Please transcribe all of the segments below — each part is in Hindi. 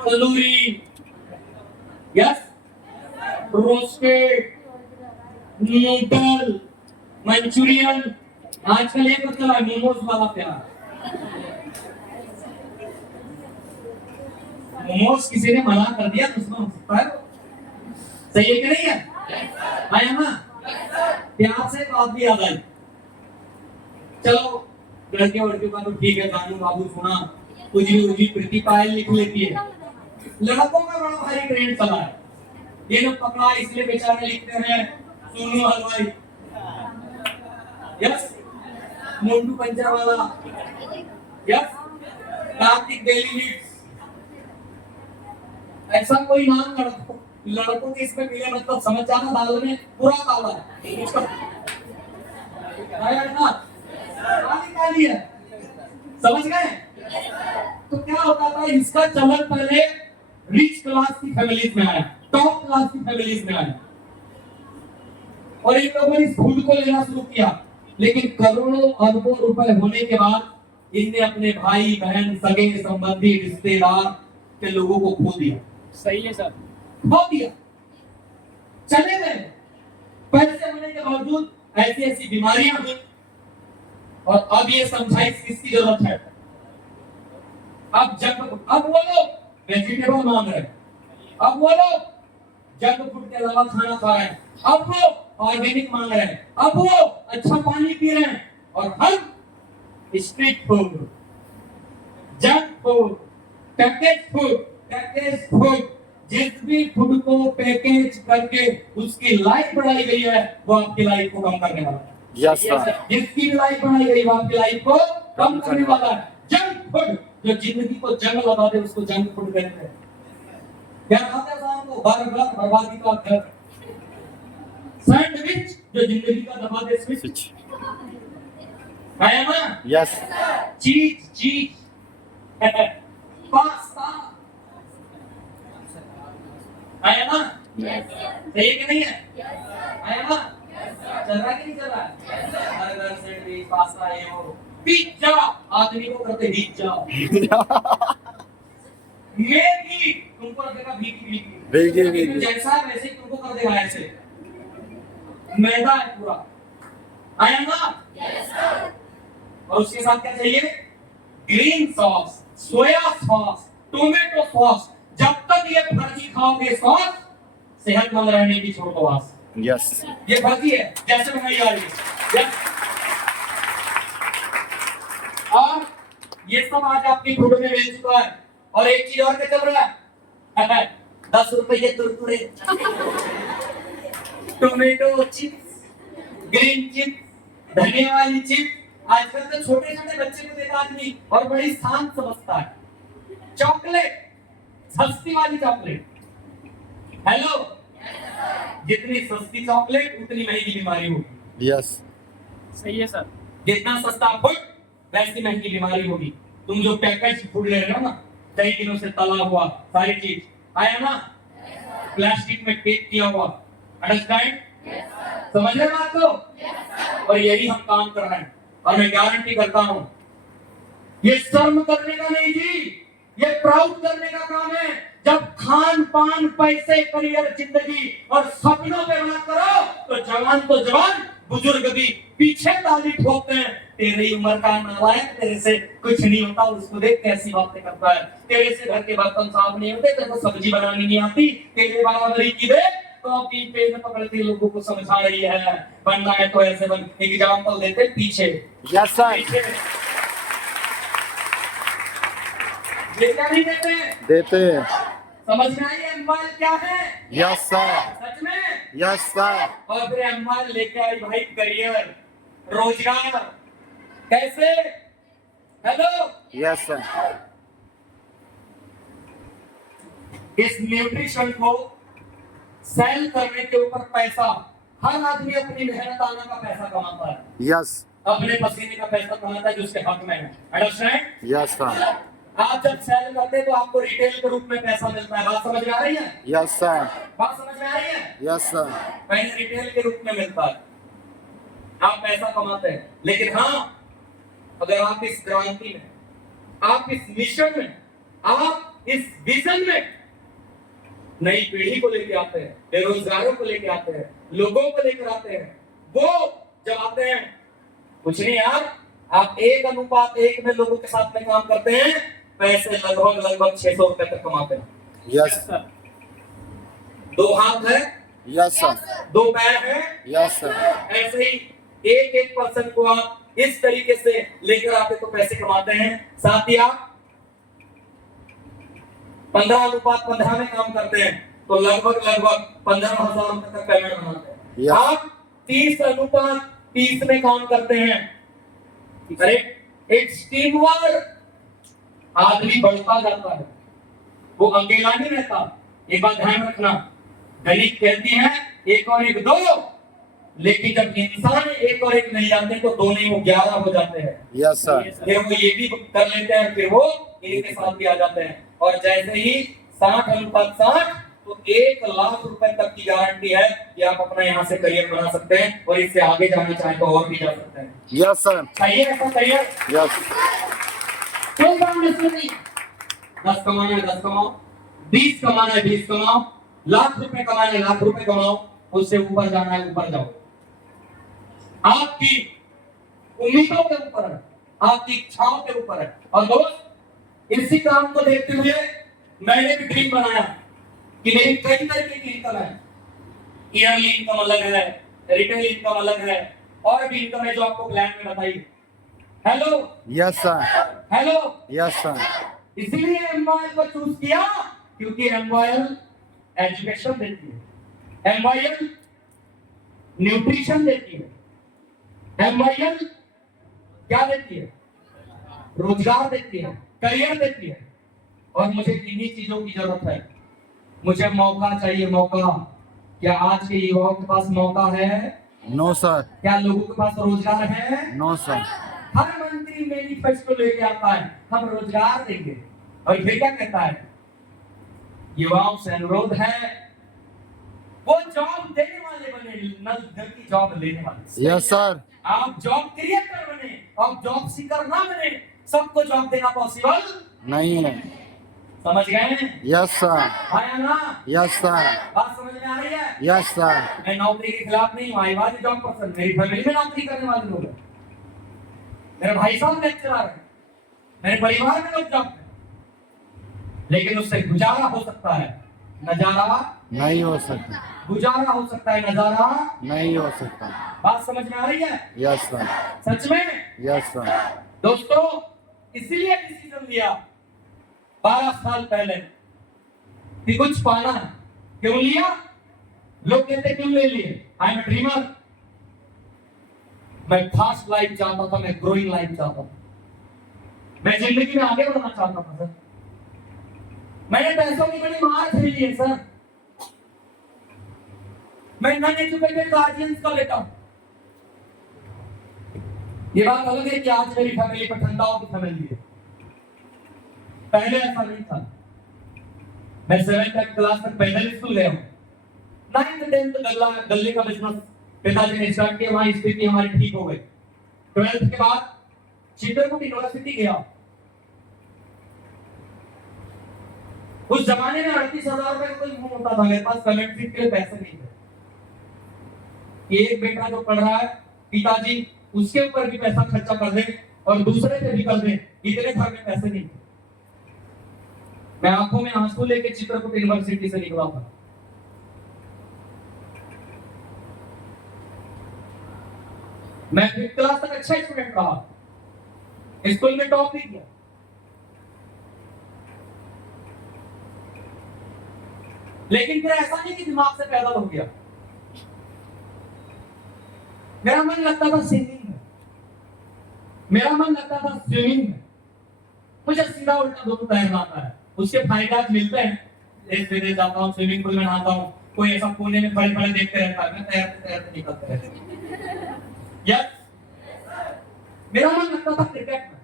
Tandoori, yes, roasted, noodle, Manchurian, आजकल ये मतलब है मोमोज वाला प्यार। मोमोज किसी ने मना कर दिया तो उसमें हो सकता है, सही है कि नहीं है? आया ना? प्यार से बात भी याद आई। चलो लड़के वड़कियों का तो ठीक है, जानू बाबू सुना, उजली उजली प्रीति पायल लिख लेती है। लड़कों का बड़ा भारी ट्रेंड चला है, ये लोग पकड़ा इसलिए बेचारे लिखते हैं सोनू हलवाई, यस, मुंडू पंचर वाला, यस, कार्तिक डेली नीड्स, ऐसा कोई नाम लड़कों के इसमें मिले मतलब समझ जाना, दाल में पूरा काला है उसका, ना काली काली है, समझ गए? तो क्या होता था, इसका चलन पहले रिच क्लास की फैमिलीज में आया, टॉप क्लास की फैमिलीज में आया, और इन लोगों ने इस फूड को लेना शुरू किया। लेकिन करोड़ों अरबों रुपए होने के बाद इनने अपने भाई बहन सगे संबंधी रिश्तेदार के लोगों को खो दिया। सही है सर, खो दिया, चले गए। पैसे होने के बावजूद ऐसी ऐसी बीमारियां हुई, और अब ये समझाइश किसकी जरूरत है? अब वो लोग वेजिटेबल मांग रहे हैं, अब वो लोग जंक फूड के अलावा खाना खा रहे हैं, अब वो ऑर्गेनिक मांग रहे हैं, अब वो अच्छा पानी पी रहे हैं, और हम street food, junk food, package food, जिस भी फूड को पैकेज करके उसकी लाइफ बढ़ाई गई है, वो आपकी लाइफ को कम करने वाला है। यस सर, जिसकी भी लाइफ बनाई गई वो आपकी लाइफ को कम करने वाला है। जंक फूड जो जिंदगी को जंग लगा दे उसको जंक फूड कहते हैं। क्या खाते हैं शाम को? बर्गर, बर्बादी का घर। सैंडविच जो जिंदगी का दबा दे स्विच, है ना? यस, चीज पास्ता, है ना? सही है कि नहीं है? है ना? चल रहा है कि नहीं चल रहा है? बर्गर, सैंडविच, पास्ता, ये वो, पिज्जा, आदमी को करते पिज्जा, मैगी तुमको कर देगा भीगी, जैसा है वैसे ही तुमको कर देगा ऐसे, मैदा है पूरा, आया ना? और उसके साथ क्या चाहिए? Green sauce, soya sauce, tomato sauce. जब तक ये फर्जी खाओगे सॉस, सेहतमंद रहने की छोड़ दो आस। यस, ये फर्जी है, जैसे बनाई जा रही है। और ये सब आज आपकी फूड में मिल चुका है। और एक चीज और क्या चल रहा है? 10 रुपए के Kurkure, tomato chips, green chips, धनिया वाली चिप्स। आजकल तो छोटे छोटे बच्चे को देता आदमी और बड़ी शांत समझता है। चॉकलेट, सस्ती वाली चॉकलेट, हेलो, जितनी सस्ती चॉकलेट उतनी महंगी बीमारी होगी। यस, सही है सर, जितना सस्ता फूड वैसी महंगी बीमारी होगी। तुम जो पैकेज फूड ले रहे हो ना, कई दिनों से तला हुआ सारी चीज, आया ना? प्लास्टिक में पैक किया हुआ, अंडरस्टैंड? समझ रहे बात को? और यही हम काम कर रहे हैं, और मैं गारंटी करता हूं ये शर्म करने का नहीं जी, ये प्राउड करने का काम है। जब खान पान, पैसे, करियर, जिंदगी और सपनों पे बात करो तो जवान बुजुर्ग भी पीछे ताली ठोकते हैं। तेरी उम्र का नालायक, तेरे से कुछ नहीं होता, उसको देख कैसी बातें करता है। तेरे से घर के बर्तन साफ नहीं होते, तेरे को सब्जी बनानी नहीं आती, तेरे बराबरी की दे कॉपी पेन पकड़ते लोगों को समझा रही है। बनना है तो ऐसे बन। एग्जाम्पल देते पीछे। यस सर, नहीं देते हैं। समझ में आई एम्बाल क्या है? यस सर, सच में? यस सर, और फिर एम्बाल लेके आई भाई करियर, रोजगार, कैसे? हेलो, यस सर, इस न्यूट्रिशन को सेल करने के ऊपर पैसा, हर आदमी अपनी मेहनत आना का पैसा कमाता है, यस, अपने पसीने का पैसा कमाता है जो उसके हक में है। अंडरस्टैंड? यस सर, आप जब सेल करते हैं तो आपको रिटेल के रूप में पैसा मिलता है। बात समझ में आ रही है? यस सर, बात समझ में आ रही है? यस सर, पहले रिटेल के रूप में मिलता है, आप पैसा कमाते हैं। लेकिन हाँ, अगर आप इस क्रांति में, आप इस मिशन में, आप इस विजन में नई पीढ़ी को लेके आते हैं, बेरोजगारों को लेके आते हैं, लोगों को लेकर आते हैं। वो जब आते हैं, कुछ नहीं यार, आप 1:1 में लोगों के साथ में काम करते हैं, पैसे लगभग 600 रुपए तक कमाते हैं। यस सर 2 हाथ है, यस सर 2 पैर है, यस सर ऐसे ही एक पर्सन को आप इस तरीके से लेकर आते तो पैसे कमाते हैं। साथ ही आप 15:15 में काम करते हैं तो लगभग 15,000 रुपए तक पेमेंट बनाते हैं। Yes. आप 30:30 में काम करते हैं। अरे इट्स टीम वर्क। आदमी बढ़ता जाता है, वो अकेला नहीं रहता। एक बात ध्यान रखना, गणित कहती है 1 और 1 2, लेकिन जब इंसान 1 और 1 नहीं जाते तो 2 नहीं, वो 11 हो जाते हैं। यस सर फिर वो ये भी कर लेते हैं, फिर वो इनके साथ भी आ जाते हैं। और जैसे ही 60:60 तो 1 लाख रुपए तक की गारंटी है कि आप अपना यहाँ से करियर बना सकते हैं और इससे आगे जाना चाहे तो और भी जा सकते हैं। यस सर चाहिए ऐसा करियर? यस कोई काम इसमें नहीं। 10 कमाना है 10 कमाओ, 20 कमाना है 20 कमाओ, लाख रुपए कमाना है लाख रुपए कमाओ, उससे ऊपर जाना है ऊपर जाओ। आपकी उम्मीदों के ऊपर है, आपकी इच्छाओं के ऊपर है। और दोस्त, इसी काम को देखते हुए मैंने भी ड्रीम बनाया कि मेरी कई तरीके की इनकम है। ईयरली इनकम अलग है, रिटेल इनकम अलग है, और भी इनकम है जो आपको प्लान में बताई। Hello yes sir hello, yes sir इसीलिए एमवाईएल को चूज किया क्योंकि एमवाईएल एजुकेशन देती है, एमवाईएल न्यूट्रिशन देती है, एमवाईएल क्या देती है? रोजगार देती है, करियर देती है। और मुझे इन्हीं चीजों की जरूरत है। मुझे मौका चाहिए, मौका। क्या आज के युवाओं के पास मौका है? नो सर क्या लोगों के पास रोजगार है? नो सर हर मंत्री मैनिफेस्टो लेके आता है, हम रोजगार देंगे, और फिर क्या कहता है? युवाओं से अनुरोध है वो जॉब देने वाले बने, न की जॉब लेने वाले। यस सर आप जॉब क्रिएटर बने, आप जॉब सीकर ना बने। सबको जॉब देना पॉसिबल नहीं है समझ गए? यस सर आया ना? यस सर बात समझ में आ रही है? यस सर मैं नौकरी के खिलाफ नहीं हूँ, आई वाज जॉब पर्सन। मेरी फैमिली में नौकरी करने वाले लोग हैं, मेरे भाई साहब लेक्चरर हैं, मेरे परिवार में लोग जॉब करते हैं। लेकिन उससे गुजारा हो सकता है, नजारा नहीं हो सकता गुजारा हो सकता है, नजारा नहीं हो सकता बात समझ में आ रही है? यस सर सच में यस सर दोस्तों, इसीलिए डिसीजन लिया 12 साल पहले कि कुछ पाना है। क्यों लिया? लोग कहते क्यों ले लिए? I am a dreamer. मैं फास्ट लाइफ चाहता था, मैं ग्रोइंग लाइफ चाहता था, मैं जिंदगी में आगे बढ़ना चाहता था सर। मैंने पैसों की बड़ी मार झेली है सर। मैं नॉन एजुकेटेड गार्जियंस का बेटा हूं। ये बात अलग है कि आज मेरी फैमिली पठंडाओं की फैमिली है, पहले ऐसा नहीं था। मैं 7th क्लास तक पैदल स्कूल गया हूं। 9th 10th गल्ले का बिजनेस पिताजी ने स्टार्ट किया, वहां स्थिति हमारी ठीक हो गई। 12th के बाद चित्रकूट यूनिवर्सिटी गया। उस जमाने में 38,000 रुपए का कोई मुंह होता था, मेरे पास पेमेंट फीस के लिए पैसे नहीं थे। एक बेटा जो पढ़ रहा है, पिताजी उसके ऊपर भी पैसा खर्चा कर दे और दूसरे पे भी कर दे, इतने घर में पैसे नहीं थे। मैं आंखों में आंसू लेके चित्रकूट यूनिवर्सिटी से निकला था। मैं 5th क्लास तक अच्छा स्टूडेंट रहा, स्कूल में टॉप भी किया। लेकिन फिर ऐसा नहीं कि दिमाग से पैदल हो गया। मेरा मन लगता था सिंगिंग में, मेरा मन लगता था स्विमिंग में। मुझे सीधा उल्टा दोनों तैरना आता है, उसके फायदे मिलते हैं। देश विदेश जाता हूँ, स्विमिंग पूल में नहाता हूँ, कोई ऐसा कोने में बड़े बड़े देखते रहता है, मैं तैरते तैरते निकलते रहता। यस, मेरा मन लगता था क्रिकेट में,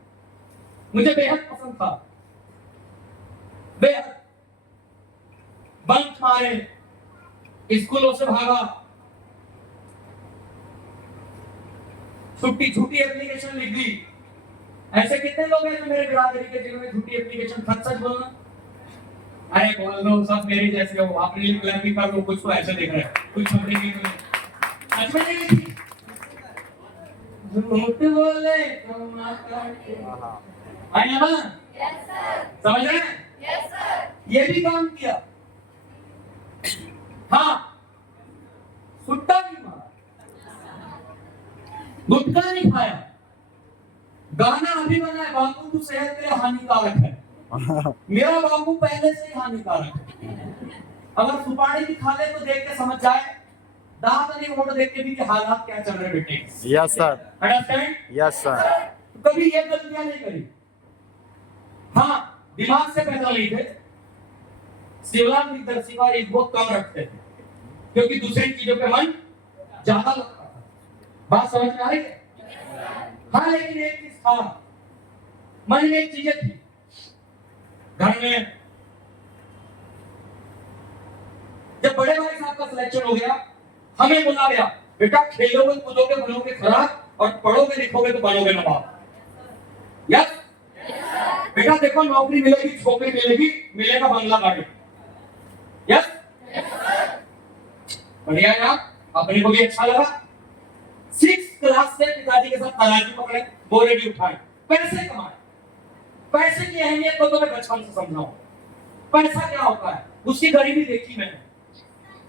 मुझे बेहद पसंद था, बेहद। बंक मारे, स्कूलों से भागा, छुट्टी छुट्टी एप्लीकेशन लिख दी। ऐसे कितने लोग हैं जो मेरे बिरादरी के जिन्होंने छुट्टी एप्लीकेशन, सच बोलना अरे बोल दो सब मेरे जैसे हो, अपने लिए क्लब भी कर लो, कुछ तो ऐसे देख रहे हैं, कुछ समझ नहीं रहे। अच्छा नहीं, झूठ बोले तो माता आया ना, समझ रहे हैं? ये भी काम किया। हाँ, सुट्टा नहीं मारा, गुटखा नहीं खाया, गाना अभी बना है बापू तू सेहत के लिए हानिकारक है। मेरा बापू पहले से ही हानिकारक है। अगर सुपारी भी खा ले तो देख के समझ जाए, दांत नहीं वोट देख के भी कि हालात क्या चल रहे बेटे। Yes sir, understand? Yes sir, कभी ये गलतियां नहीं करी। हाँ, दिमाग से पैदा नहीं थे, शिवलाल दिग्दर्शी और इसको कम रखते थे क्योंकि दूसरी चीजों पे मन ज्यादा लगता था। बात समझ में आ रही है? हाँ, लेकिन एक चीज था, मन में एक चीजें थी। घर में जब बड़े भाई साहब का सिलेक्शन हो गया, हमें बोला गया बेटा खेलोगे कूदोगे बनोगे खराब और पढ़ोगे लिखोगे तो बनोगे नवाब। यस बेटा, देखो नौकरी मिलेगी, छोकरी मिलेगी, मिलेगा बंगला गाड़ी। यस बढ़िया यार, अपने को भी अच्छा लगा। 6th क्लास से पिताजी के साथ तराजू पकड़े, बोरेडी उठाए, पैसे कमाए। पैसे की अहमियत को तो मैं बचपन से समझाऊं। पैसा क्या होता है, उसकी गरीबी देखी मैंने।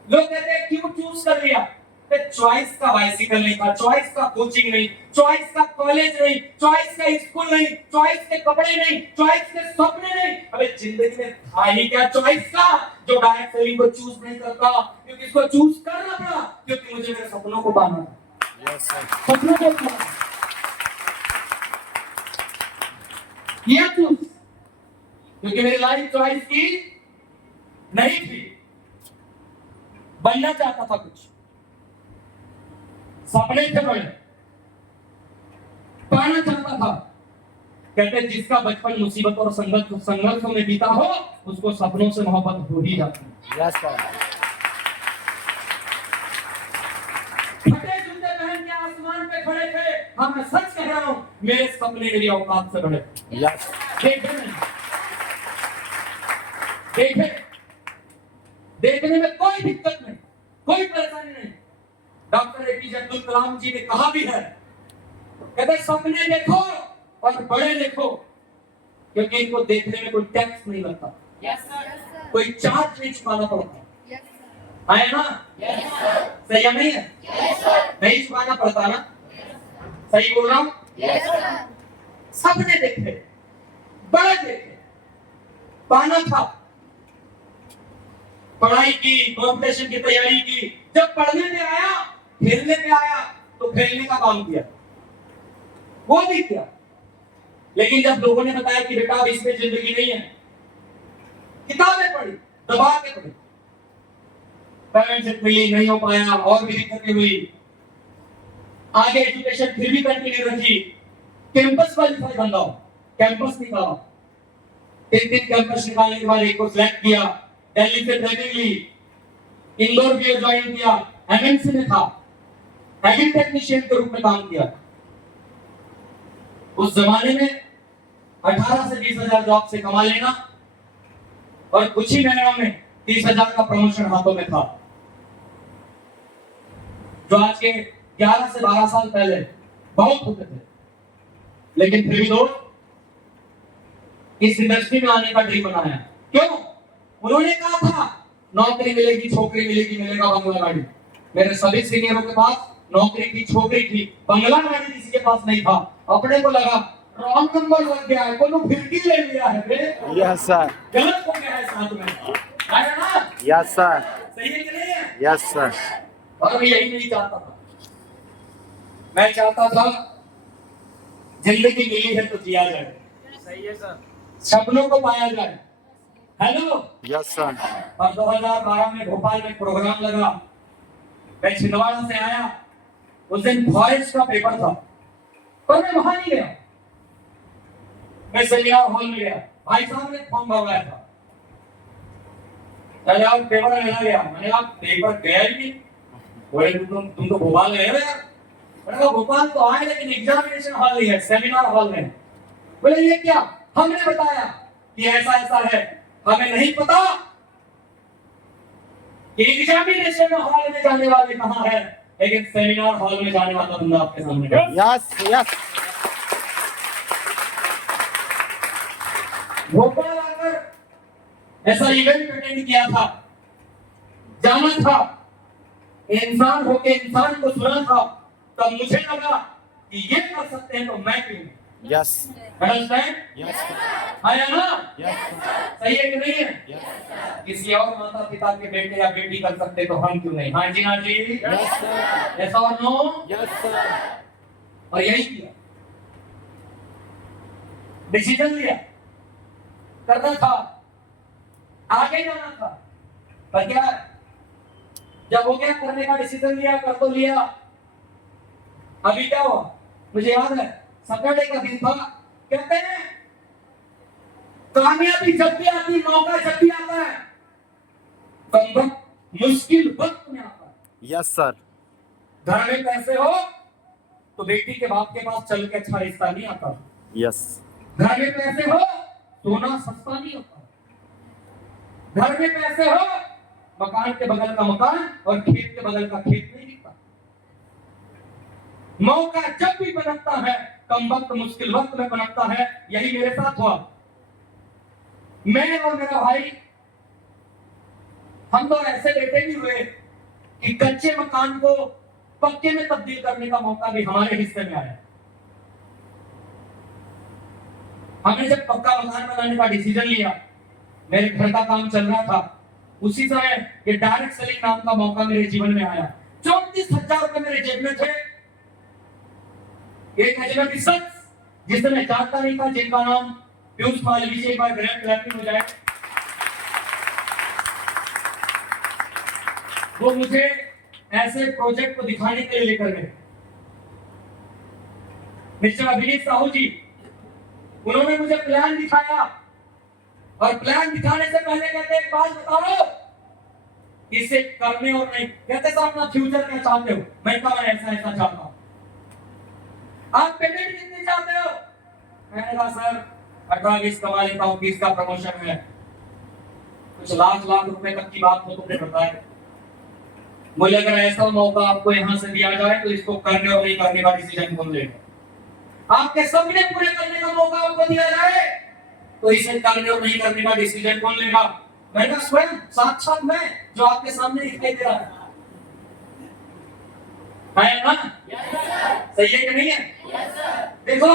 लोग कहते हैं क्यों चूज कर लिया? चॉइस का बाइसिकल नहीं था, चॉइस का कोचिंग नहीं, चॉइस का कॉलेज नहीं, चॉइस का स्कूल नहीं, चॉइस के कपड़े नहीं, चॉइस के सपने नहीं। अबे जिंदगी में था ही क्या चॉइस का, जो डायरेक्ट सेलिंग को चूज नहीं करता? क्योंकि इसको चूज करना पड़ा, क्योंकि मुझे मेरे सपनों को पाना था। यस सर, सपनों को पाना किया चूज, क्योंकि मेरी लाइफ चॉइस की नहीं थी। बनना चाहता था कुछ, सपने थे बड़े, पाना चाहता था। कहते जिसका बचपन मुसीबत और संघर्षों में बीता हो, उसको सपनों से मोहब्बत हो ही जाती है। यस सर, फटे जूते पहन के आसमान पे खड़े थे, हाँ मैं सच कह रहा हूं, मेरे सपने मेरी औकात से बड़े। यस, देखे देखने में कोई दिक्कत नहीं, कोई परेशानी नहीं। डॉक्टर एपीजे अब्दुल कलाम जी ने कहा भी है, कहते सपने देखो और बड़े देखो, क्योंकि इनको देखने में कोई टैक्स नहीं लगता। कोई चार्ज नहीं चुकाना पड़ता। आए ना? सही है नहीं है? नहीं चुकाना पड़ता ना? सही बोल रहा हूं? सपने देखे, बड़े देखे, पाना था। पढ़ाई की, कॉम्पिटिशन की तैयारी की, जब पढ़ने में आया, खेलने में आया, तो खेलने का काम किया, वो भी किया। लेकिन जब लोगों ने बताया कि बेटा अब इसमें जिंदगी नहीं है, किताबें पढ़ी, दबा के पढ़ी, पेरेंट्स मिली, नहीं हो पाया, और भी दिक्कतें हुई। आगे एजुकेशन फिर भी कंटिन्यू रखी, कैंपस क्वालिफाई बन रहा, कैंपस निकाला, 3 कैंपस निकालने के बाद एक को सिलेक्ट किया, दिल्ली से ट्रेनिंग ली, इंदौर भी ज्वाइन किया, एमएनसी में था, एग्री टेक्नीशियन के रूप में काम किया। उस जमाने में 18 से 20,000 जॉब से कमा लेना और कुछ ही महीनों में 30,000 का प्रमोशन हाथों में था, जो आज के 11 से 12 साल पहले बहुत होते थे। लेकिन फिर भी लोग इस इंडस्ट्री में आने का ड्रीम बनाया। क्यों? उन्होंने कहा था नौकरी मिलेगी, छोकरी मिलेगी, मिलेगा बंगला गाड़ी। मेरे सभी सीनियरों के पास नौकरी की, छोकरी की, बंगला गाड़ी किसी के पास नहीं था। अपने को लगा रॉन्ग नंबर लग गया है, कोनो फिरकी ले लिया है बे। यस सर, गलत हो गया है साथ में, आया ना? यस सर, सही है कि नहीं है? यस सर, और मैं यही नहीं चाहता था। मैं चाहता था जिंदगी मिली है तो जिया जाए, सही है सर, सपनों को पाया जाए। हेलो, यस सर, और 2012 में भोपाल में प्रोग्राम लगा। मैं छिंदवाड़ा से आया, उस दिन फॉरेस्ट का पेपर था, पर मैं वहां नहीं गया। मैं सेमिनार हॉल में गया, भाई साहब ने फॉर्म भरवाया था, चल यार पेपर लेना गया। मैंने कहा पेपर गया ही नहीं। बोले तुम तो भोपाल गए हो यार। मैंने कहा भोपाल तो आए लेकिन एग्जामिनेशन हॉल नहीं है, सेमिनार हॉल में। बोले ये क्या? हमने बताया कि ऐसा ऐसा है, हमें नहीं पता कि एग्जामिनेशन हॉल में जाने वाले कहाँ है, लेकिन सेमिनार हॉल में जाने वाला बंदा आपके सामने है। यस यस भोपाल आकर ऐसा इवेंट अटेंड किया था, जाना था, इंसान होके इंसान को सुना था, तब मुझे लगा कि ये कर सकते हैं तो मैं क्यों नहीं? Yes understand? यस आया ना? यस सही है कि नहीं है? यस किसी और माता पिता के बेटे या बेटी कर सकते तो हम क्यों नहीं? हाँ जी हाँ जी, यस सर ऐसा और नो, यस सर और यही किया, डिसीजन लिया, करना था, आगे जाना था, पर क्या जब हो गया, करने का डिसीजन लिया, कर तो लिया, अभी क्या हुआ मुझे याद है, सैटरडे का दिन था, कहते हैं कामयाबी जब भी आती, मौका जब भी आता है, कम वक्त मुश्किल वक्त में आता है। यस सर घर में पैसे हो तो बेटी के बाप के पास चल के अच्छा रिश्ता नहीं आता। यस घर में पैसे हो सोना सस्ता नहीं होता। घर में पैसे हो मकान के बगल का मकान और खेत के बगल का खेत नहीं दिखता। मौका जब भी बनता है कम वक्त मुश्किल वक्त में बनता है। यही मेरे साथ हुआ। मैं और मेरा भाई हम तो ऐसे बेटे भी हुए कि कच्चे मकान को पक्के में तब्दील करने का मौका भी हमारे हिस्से में आया। हमने जब पक्का मकान बनाने का डिसीजन लिया, मेरे घर का काम चल रहा था, उसी समय ये डायरेक्ट सेलिंग नाम का मौका मेरे जीवन में आया। 34,000 रुपए मेरे जेब में थे। एक अजनबी शख्स जिसे मैं जानता नहीं था, जिनका नाम पीयूष मालवीय, एक बार ग्रैंड क्लैपिंग हो जाए, वो मुझे ऐसे प्रोजेक्ट को दिखाने के लिए लेकर गए। मिस्टर अभिनीत साहू जी, उन्होंने मुझे प्लान दिखाया और प्लान दिखाने से पहले कहते एक बात बताओ, इसे करने और नहीं, कहते साहब अपना फ्यूचर क्या चाहते हो? मैं कहा मैं ऐसा ऐसा चाहता हूं। आप पेमेंट कितनी चाहते हो? मैंने कहा सर 18-20 कमा लेता हूं, 30 का प्रमोशन है, कुछ लाख रुपए तक की बात हो तो मुझे बताए। बोले अगर ऐसा मौका आपको यहां से दिया जाए तो इसको करने और नहीं करने का डिसीजन कौन लेगा? आपके सपने पूरे करने का मौका आपको दिया जाए तो इसे करने और नहीं करने का डिसीजन कौन लेगा? मैंने कहा स्वयं, साक्षात मैं, जो आपके सामने दिखाई दे रहा है ना? सही है कि नहीं है? देखो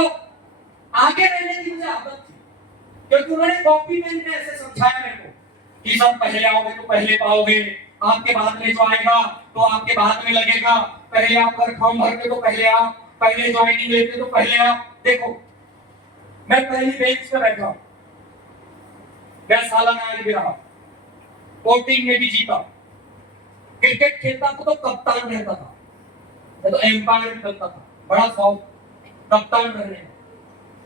आगे रहने की मुझे आदत थी, क्योंकि उन्होंने कॉपी पेन में ऐसे समझाया मेरे को कि सब पहले आओगे तो पहले पाओगे, आपके बाद में जो आएगा तो आपके बाद में लगेगा, पहले आप अगर फॉर्म भरते तो पहले आप, पहले ज्वाइनिंग लेते तो पहले आप। देखो मैं पहली बेंच पे बैठा, 10 साल में आगे भी रहा, वोटिंग में भी जीता, क्रिकेट खेलता था तो कप्तान रहता था, मैं तो एम्पायर खेलता था, बड़ा शौक कप्तान रहने का।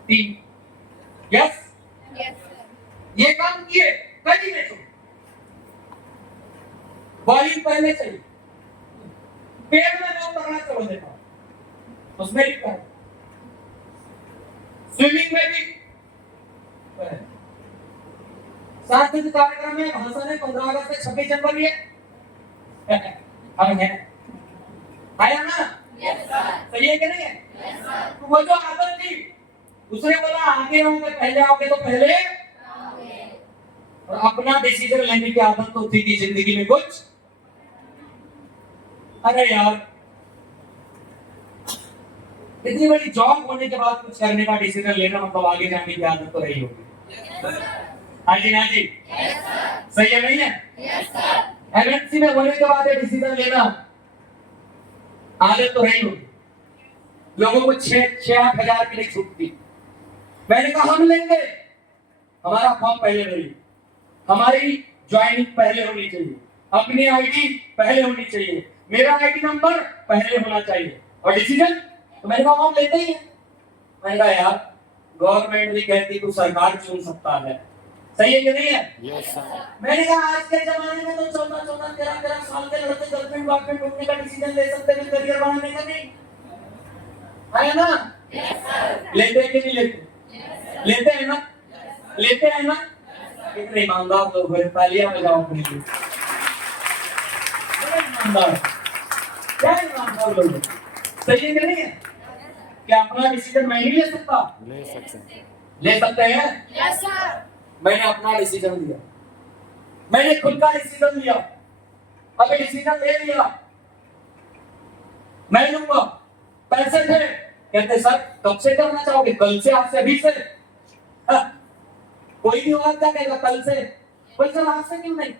टीम यस ये काम किए कई मैचों। बॉलिंग पहले चाहिए, पेड़ में बॉल करना छोड़ देता, उसमें भी कर, स्विमिंग में भी, सांस्कृतिक कार्यक्रम में भाषण है, 15 अगस्त से 26 जनवरी है, हम है आया ना? सही है कि नहीं है? तो वो जो आदत थी, उसने बोला आगे आओगे पहले आओगे तो पहले, और अपना डिसीजन लेने की आदत तो थी कि जिंदगी में कुछ, अरे यार इतनी बड़ी जॉब होने के बाद कुछ करने का डिसीजन लेना मतलब आगे जाने की आदत तो रही होगी। हाँ जी हाँ जी, सही है नहीं है? एमएनसी में होने के बाद डिसीजन लेना आदत तो रही होगी। लोगों को 6-8 हजार की नहीं छूटती। मैंने कहा हम लेंगे, हमारा फॉर्म पहले भरिए, हमारी ज्वाइनिंग पहले होनी चाहिए, अपनी आईडी पहले होनी चाहिए, मेरा आईडी नंबर पहले होना चाहिए, और डिसीजन तो मैंने कहा हम लेते ही हैं। मैंने कहा यार गवर्नमेंट भी कहती तो सरकार चुन सकता है, सही है कि नहीं है? यस सर मैंने कहा आज के जमाने में तो 14-13 साल के लड़के गर्लफ्रेंड बॉयफ्रेंड ढूंढने का डिसीजन ले सकते हैं, करियर बनाने का नहीं, है ना? लेते हैं कि नहीं लेते? लेते हैं ना? लेते हैं ना? कितने ईमानदार लोग हैं, तालियां बजाओ अपने लिए। बड़े ईमानदार, क्या ईमानदार लोग हैं। सही है कि नहीं है? क्या अपना डिसीजन मैं नहीं ले सकता? ले सकते हैं। ले सकते हैं। Yes sir. मैंने अपना डिसीजन लिया, मैंने खुद का डिसीजन लिया, अभी डिसीजन ले लिया, मैं लूंगा। पैसे थे, कहते सर कब से करना चाहोगे? कल से, आज से, अभी से। कोई भी बात क्या कहेगा कल से? कोई सर आज से क्यों नहीं?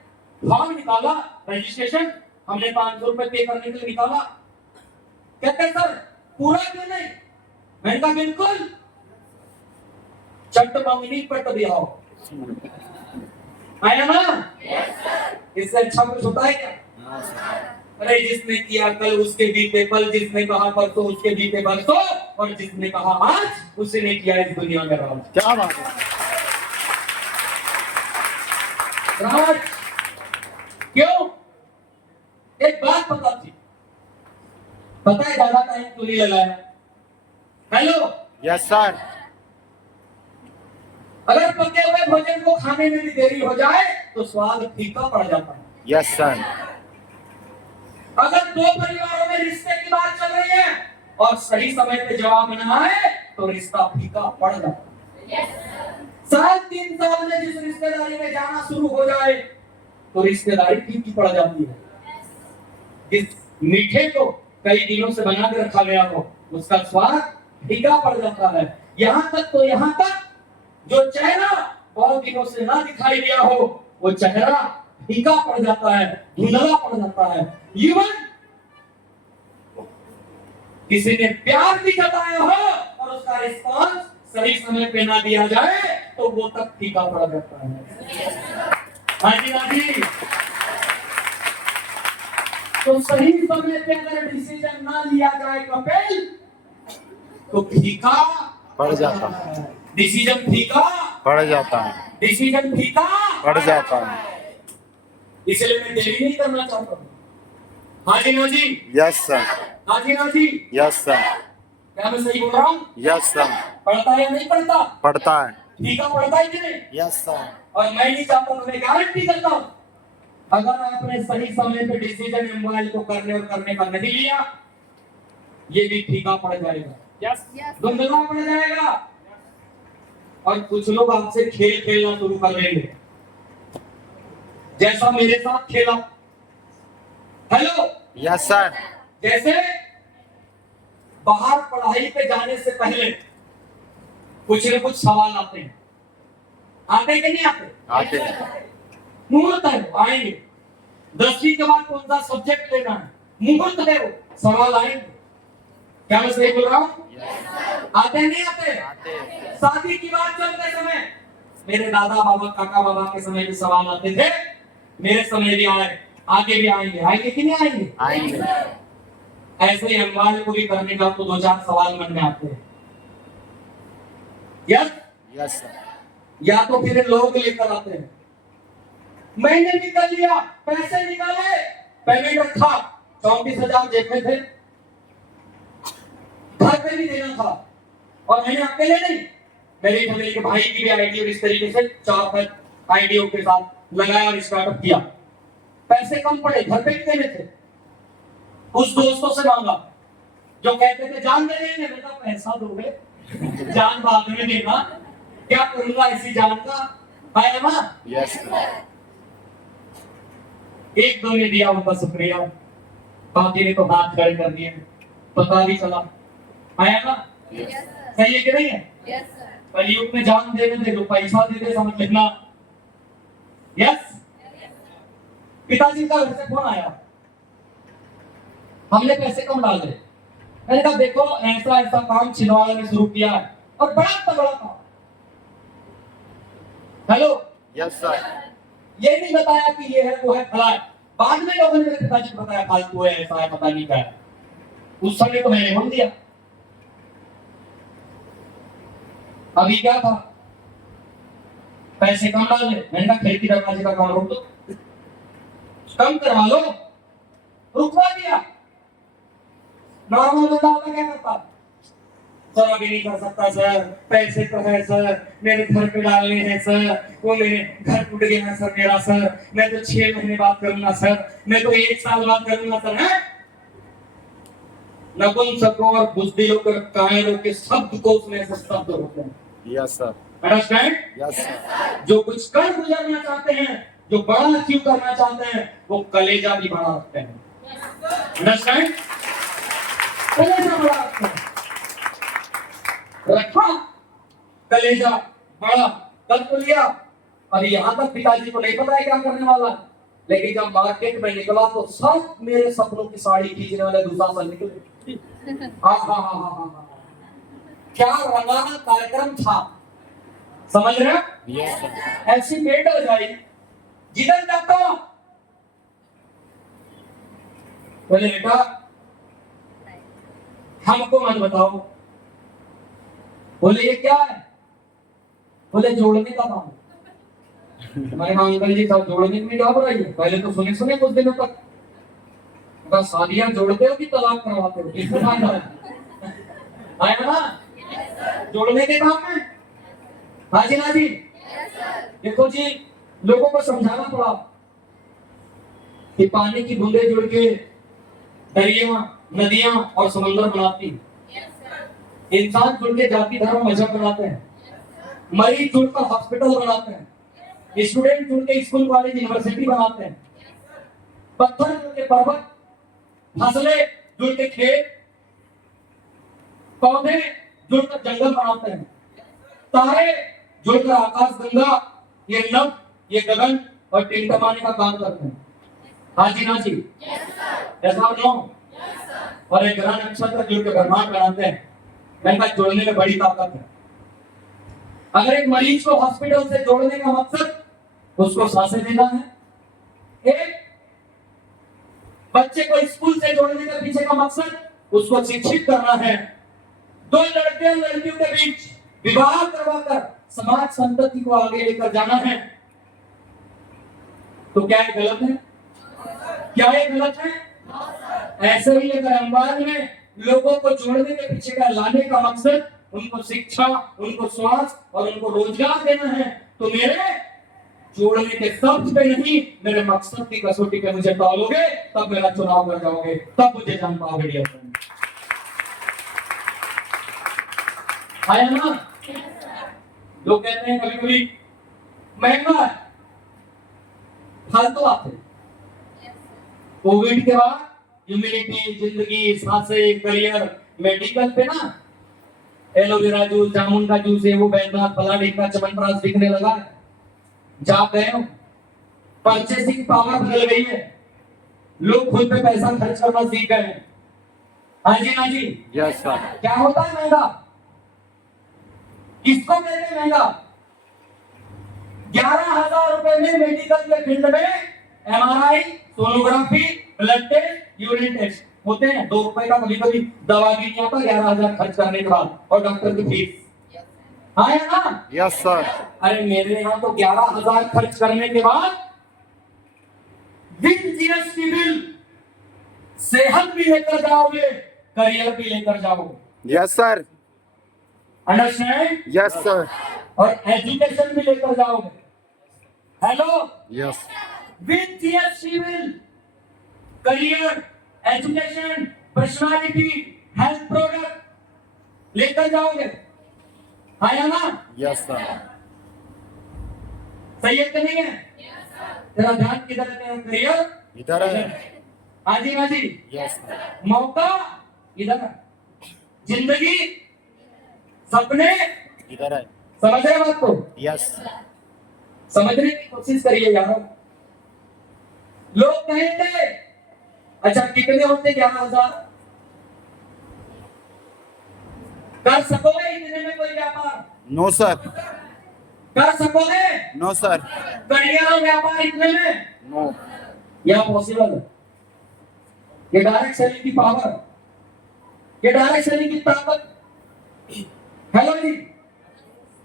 फॉर्म निकाला, रजिस्ट्रेशन हमने 500 रुपए पे करने के लिए निकाला। कहते सर पूरा क्यों नहीं? मैंने कहा बिल्कुल, चट मंगनी पट दिया हो। आया ना? इससे अच्छा कुछ होता है क्या? अरे जिसने किया कल उसके बीते पल, जिसने कहा परसों उसके बीते बरसों, और जिसने कहा आज उसने किया इस दुनिया में राज। क्या बात है। राज क्यों? एक बात पता थी, पता है ज्यादा टाइम क्यों नहीं लगाया? Hello, yes sir. अगर पके हुए भोजन को खाने में भी देरी हो जाए तो स्वाद फीका पड़ जाता है। Yes sir. अगर दो परिवारों में रिश्ते की बात चल रही है और सही समय पे जवाब न आए तो रिश्ता फीका पड़ जाता है। साल 3 साल में जिस रिश्तेदारी में जाना शुरू हो जाए तो रिश्तेदारी फीकी पड़ जाती है। जिस मीठे को कई दिनों से बना के रखा गया हो उसका स्वाद फीका पड़ जाता है। यहाँ तक जो चेहरा बहुत दिनों से ना दिखाई दिया हो वो चेहरा फीका पड़ जाता है, धुंधला पड़ जाता है। इवन किसी ने प्यार भी जताया हो और उसका रिस्पॉन्स सही समय पे ना दिया जाए तो वो तक फीका पड़ जाता है। हाँ जी। तो सही समय पे अगर डिसीजन ना लिया जाए कपिल तो फीका पड़ जाता है। डिसीजन फीका पड़ जाता है। डिसीजन फीका पड़ जाता है। इसलिए मैं देरी नहीं करना चाहता हूँ। हाँ जी। Yes sir. हाँ जी। Yes sir. क्या मैं सही बोल रहा हूँ? Yes sir. पढ़ता है या नहीं पढ़ता? पढ़ता है। फीका पढ़ता है कि नहीं? Yes sir. और मैं नहीं चाहता हूँ, मैं गारंटी करता हूँ अगर आपने सही समय पे डिसीजन मोबाइल को करने और करने का नहीं लिया ये भी फीका पड़ जाएगा, यस धुंधला पड़ जाएगा और कुछ लोग आपसे खेल खेलना शुरू कर देंगे जैसा मेरे साथ खेला। Hello, yes sir. जैसे बाहर पढ़ाई पे जाने से पहले कुछ न कुछ सवाल आते हैं, आते कि नहीं आते? आते मुहूर्त है वो आएंगे। 10वीं के बाद कौन सा सब्जेक्ट लेना है, मुहूर्त है वो, सवाल आएंगे। क्या मैं सही बोल रहा हूँ? आते नहीं आते? शादी की बात चलते समय मेरे दादा बाबा काका बाबा के समय भी सवाल आते थे, मेरे समय भी आए, आगे भी आएंगे। आएंगे कि नहीं आएंगे? आएंगे। ऐसे ही अम्बाल को भी करने का तो 2-4 सवाल मन में आते हैं। Yes yes sir. या तो फिर लोग लेकर आते हैं। मैंने निकल लिया, पैसे निकाले, पेमेंट रखा, 34,000 जेब में थे, घर पे भी देना था और मैंने अकेले नहीं, मेरे फैमिली के भाई की भी आईडी और इस तरीके से 4-5 आईडियों के साथ लगाया और स्टार्टअप किया। पैसे कम पड़े, घर पे भी देने थे। कुछ दोस्तों से मांगा जो कहते थे जान दे देंगे, मैं कहा पैसा दोगे, जान बाद में देना, क्या करूंगा इसी जान का? आया ना? Yes sir. एक दो ने दिया उनका शुक्रिया, बाकी ने तो हाथ खड़े कर दिए, पता भी चला। आया ना? सही है कि नहीं है? कलयुग में जान देने दे, जो पैसा दे दे समझ लेना। यस। पिताजी का घर से फोन आया, हमने पैसे कम डाले। मैंने कहा देखो ऐसा ऐसा काम छिंदवाड़ा ने शुरू किया है और बड़ा तगड़ा काम। Hello, yes sir. ये नहीं बताया कि ये है वो है फला है। बाद में लोगों ने मेरे पिताजी को बताया फालतू है, ऐसा है, पता नहीं क्या है। उस समय तो मैंने बोल दिया। अभी क्या था, पैसे कम डाले, मैंने कहा खिड़की दरवाजे का काम रोक दो, कम करवा लो, रुकवा दिया। नॉर्मल बंदा होता क्या करता, सर अभी नहीं कर सकता सर, पैसे तो है सर, मेरे घर पे डालने हैं सर, वो मेरे घर टूट गया है सर मेरा सर, मैं तो 6 महीने बाद करूंगा सर, मैं तो 1 साल बाद करूंगा सर। है नपुंसकों और बुज़दिलों के कायरों के शब्द को उसमें से शब्द होते हैं। Yes sir. Understand? Yes sir. जो कुछ कर गुजरना चाहते हैं, जो बड़ा अचीव करना चाहते हैं, वो कलेजा भी बड़ा रखते हैं। अंडरस्टैंड? कलेजा बड़ा रखते हैं। रखा कलेजा बड़ा कर तो लिया, और यहाँ तक पिताजी को नहीं पता है क्या करने वाला, लेकिन जब मार्केट में निकला तो सब मेरे सपनों की साड़ी खींचने वाले दुशासन निकले। हाँ हाँ हाँ हाँ हाँ, क्या रंगाना कार्यक्रम था, समझ रहे हो? Yes sir. ऐसी पेट हो जाए जिधर जाता हो बोले बेटा हमको मत बताओ, बोले ये क्या है, बोले जोड़ने का काम। मैंने कहा अंकल जी साहब जोड़ने में क्या बुराई है, पहले तो सुने सुने कुछ दिनों तक बस शादियां जोड़ते हो कि तलाक करवाते हो, इसमें फायदा है। आया ना जोड़ने के काम में। हाँ जी ना जी, देखो जी लोगों को समझाना पड़ा कि पानी की बूंदे जुड़ के दरिया नदियां और समंदर बनाती, इंसान जुड़ के जाति धर्म मजहब बनाते हैं, मरीज जुड़कर हॉस्पिटल बनाते हैं, स्टूडेंट जुड़ के स्कूल कॉलेज यूनिवर्सिटी बनाते हैं, पत्थर जुड़ के पर्वत, फसलें जुड़ के खेत, पौधे जुड़कर जंगल बनाते हैं, तारे जुड़कर आकाश गंगा, ये नभ ये गगन और टिमटमाने का काम करते हैं। हाँ जी ना जी, ऐसा नो और एक ग्रह नक्षत्र जुड़ के ब्रह्मांड बनाते हैं। मैंने कहा जोड़ने में बड़ी ताकत है। अगर एक मरीज को हॉस्पिटल से जोड़ने का मकसद उसको सांसें देना है, एक बच्चे को स्कूल से जोड़ने के पीछे का मकसद उसको शिक्षित करना है, दो लड़के और लड़कियों के बीच विवाह करवाकर समाज संतति को आगे लेकर जाना है, तो क्या ये गलत है? क्या ये गलत है? ऐसे ही अगर अंबार में लोगों को जोड़ने के पीछे का लाने का मकसद उनको शिक्षा, उनको स्वास्थ्य और उनको रोजगार देना है, तो मेरे जोड़ने के शब्द पे नहीं, मेरे मकसद की कसौटी पे मुझे तौलोगे, तब मेरा चुनाव कर जाओगे, तब मुझे जान पाओगे। डियर फ्रेंड, आया ना? लोग कहते हैं कभी कभी महंगा है, फालतू बात है। कोविड के बाद ह्यूमिनिटी, जिंदगी, सांसें, करियर, मेडिकल पे ना एलोवेरा जूस, जामुन का जूस, वो बैठना फला ढीका चमनप्राश दिखने लगा है। जा गए हो, परचेसिंग पावर बदल गई है, लोग खुद पे पैसा खर्च करना सीख गए हैं। हाँ जी ना जी, यस सर। क्या होता है महंगा? किसको कहते हैं महंगा? 11,000 रुपए में मेडिकल के फील्ड में MRI, sonography, blood test, urine test होते हैं। 2 रुपए का कभी कभी दवा भी नहीं आता 11,000 खर्च करने के बाद, और डॉक्टर की फीस। हाँ या ना? Yes sir. अरे मेरे यहाँ तो 11,000 खर्च करने के बाद विद जीएसटी बिल सेहत भी लेकर जाओगे, करियर भी लेकर जाओगे। Yes sir. Understand? Yes sir. और एजुकेशन भी लेकर जाओगे। Hello, yes. With GST bill career, education, personality, health product लेकर जाओगे। हाँ या ना? Yes sir. सही है कि नहीं है? तेरा ध्यान किधर है? करियर इधर है। हाँ जी हाँ जी, यस सर। मौका इधर है, जिंदगी सपने इधर है। समझ रहे बात को? यस। समझने की कोशिश करिए यार। लोग कहेंगे अच्छा कितने होते 11,000? कर सकोगे इतने में कोई व्यापार? No sir. कर सकोगे नो सर। करियर और व्यापार इतने में? नो। यह पॉसिबल है। ये डायरेक्ट सेलिंग की पावर, ये डायरेक्ट सेलिंग की ताकत। हेलो जी,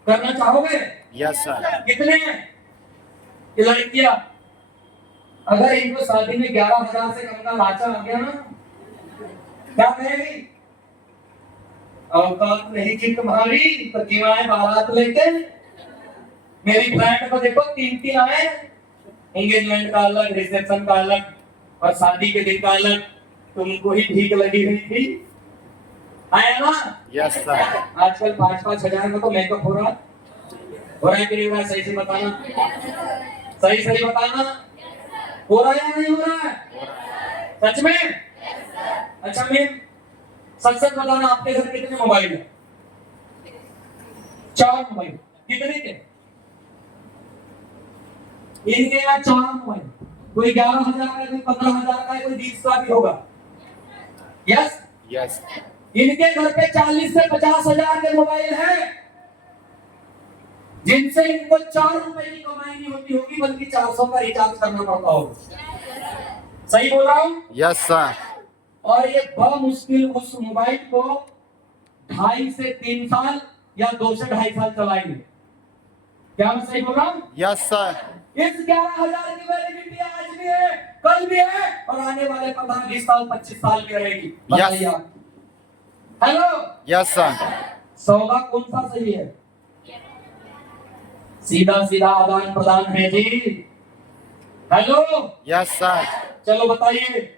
करना चाहोगे? Yes sir. कितने हैं ये लड़कियां? अगर इनको शादी में 11,000 से कम का लाचा आ गया ना, क्या कहेगी? औकात नहीं थी तुम्हारी तो क्यों आए बारात लेके। मेरी फ्रेंड को देखो 3 आए, एंगेजमेंट का अलग, रिसेप्शन का अलग और शादी के दिन का अलग। तुमको ही ठीक लगी हुई थी, आया ना। Yes sir. आजकल 5-5 हजार का तो मेकअप हो रहा है कि नहीं हो रहा है? सही से बताना, सही सही बताना, हो रहा है या नहीं हो रहा है? सच में? अच्छा मैम सच सच बताना, आपके घर कितने मोबाइल है? 4 मोबाइल। कितने के? इनके यहाँ 4 मोबाइल, कोई 11,000 का, कोई 15,000 का, कोई 20 का भी होगा। Yes yes. इनके घर पे 40 से 50 हजार के मोबाइल है, जिनसे इनको 4 रुपए की कमाई नहीं होती होगी, बल्कि 400 का रिचार्ज करना पड़ता होगा। सही बोल रहा हूँ? Yes sir. और ये बमुश्किल उस मोबाइल को 2.5 से 3 साल या 2 से 2.5 साल चलाएंगे। क्या मैं सही बोल रहा हूँ? Yes sir. इस 11,000 की वैलिडिटी आज भी है, कल भी है और आने वाले 15, 20 साल, 25 साल की रहेगी। बताइए आप। Hello, yes sir. सौदा कौन सा सही है? सीधा सीधा आदान प्रदान है जी। Hello, yes sir. चलो बताइए,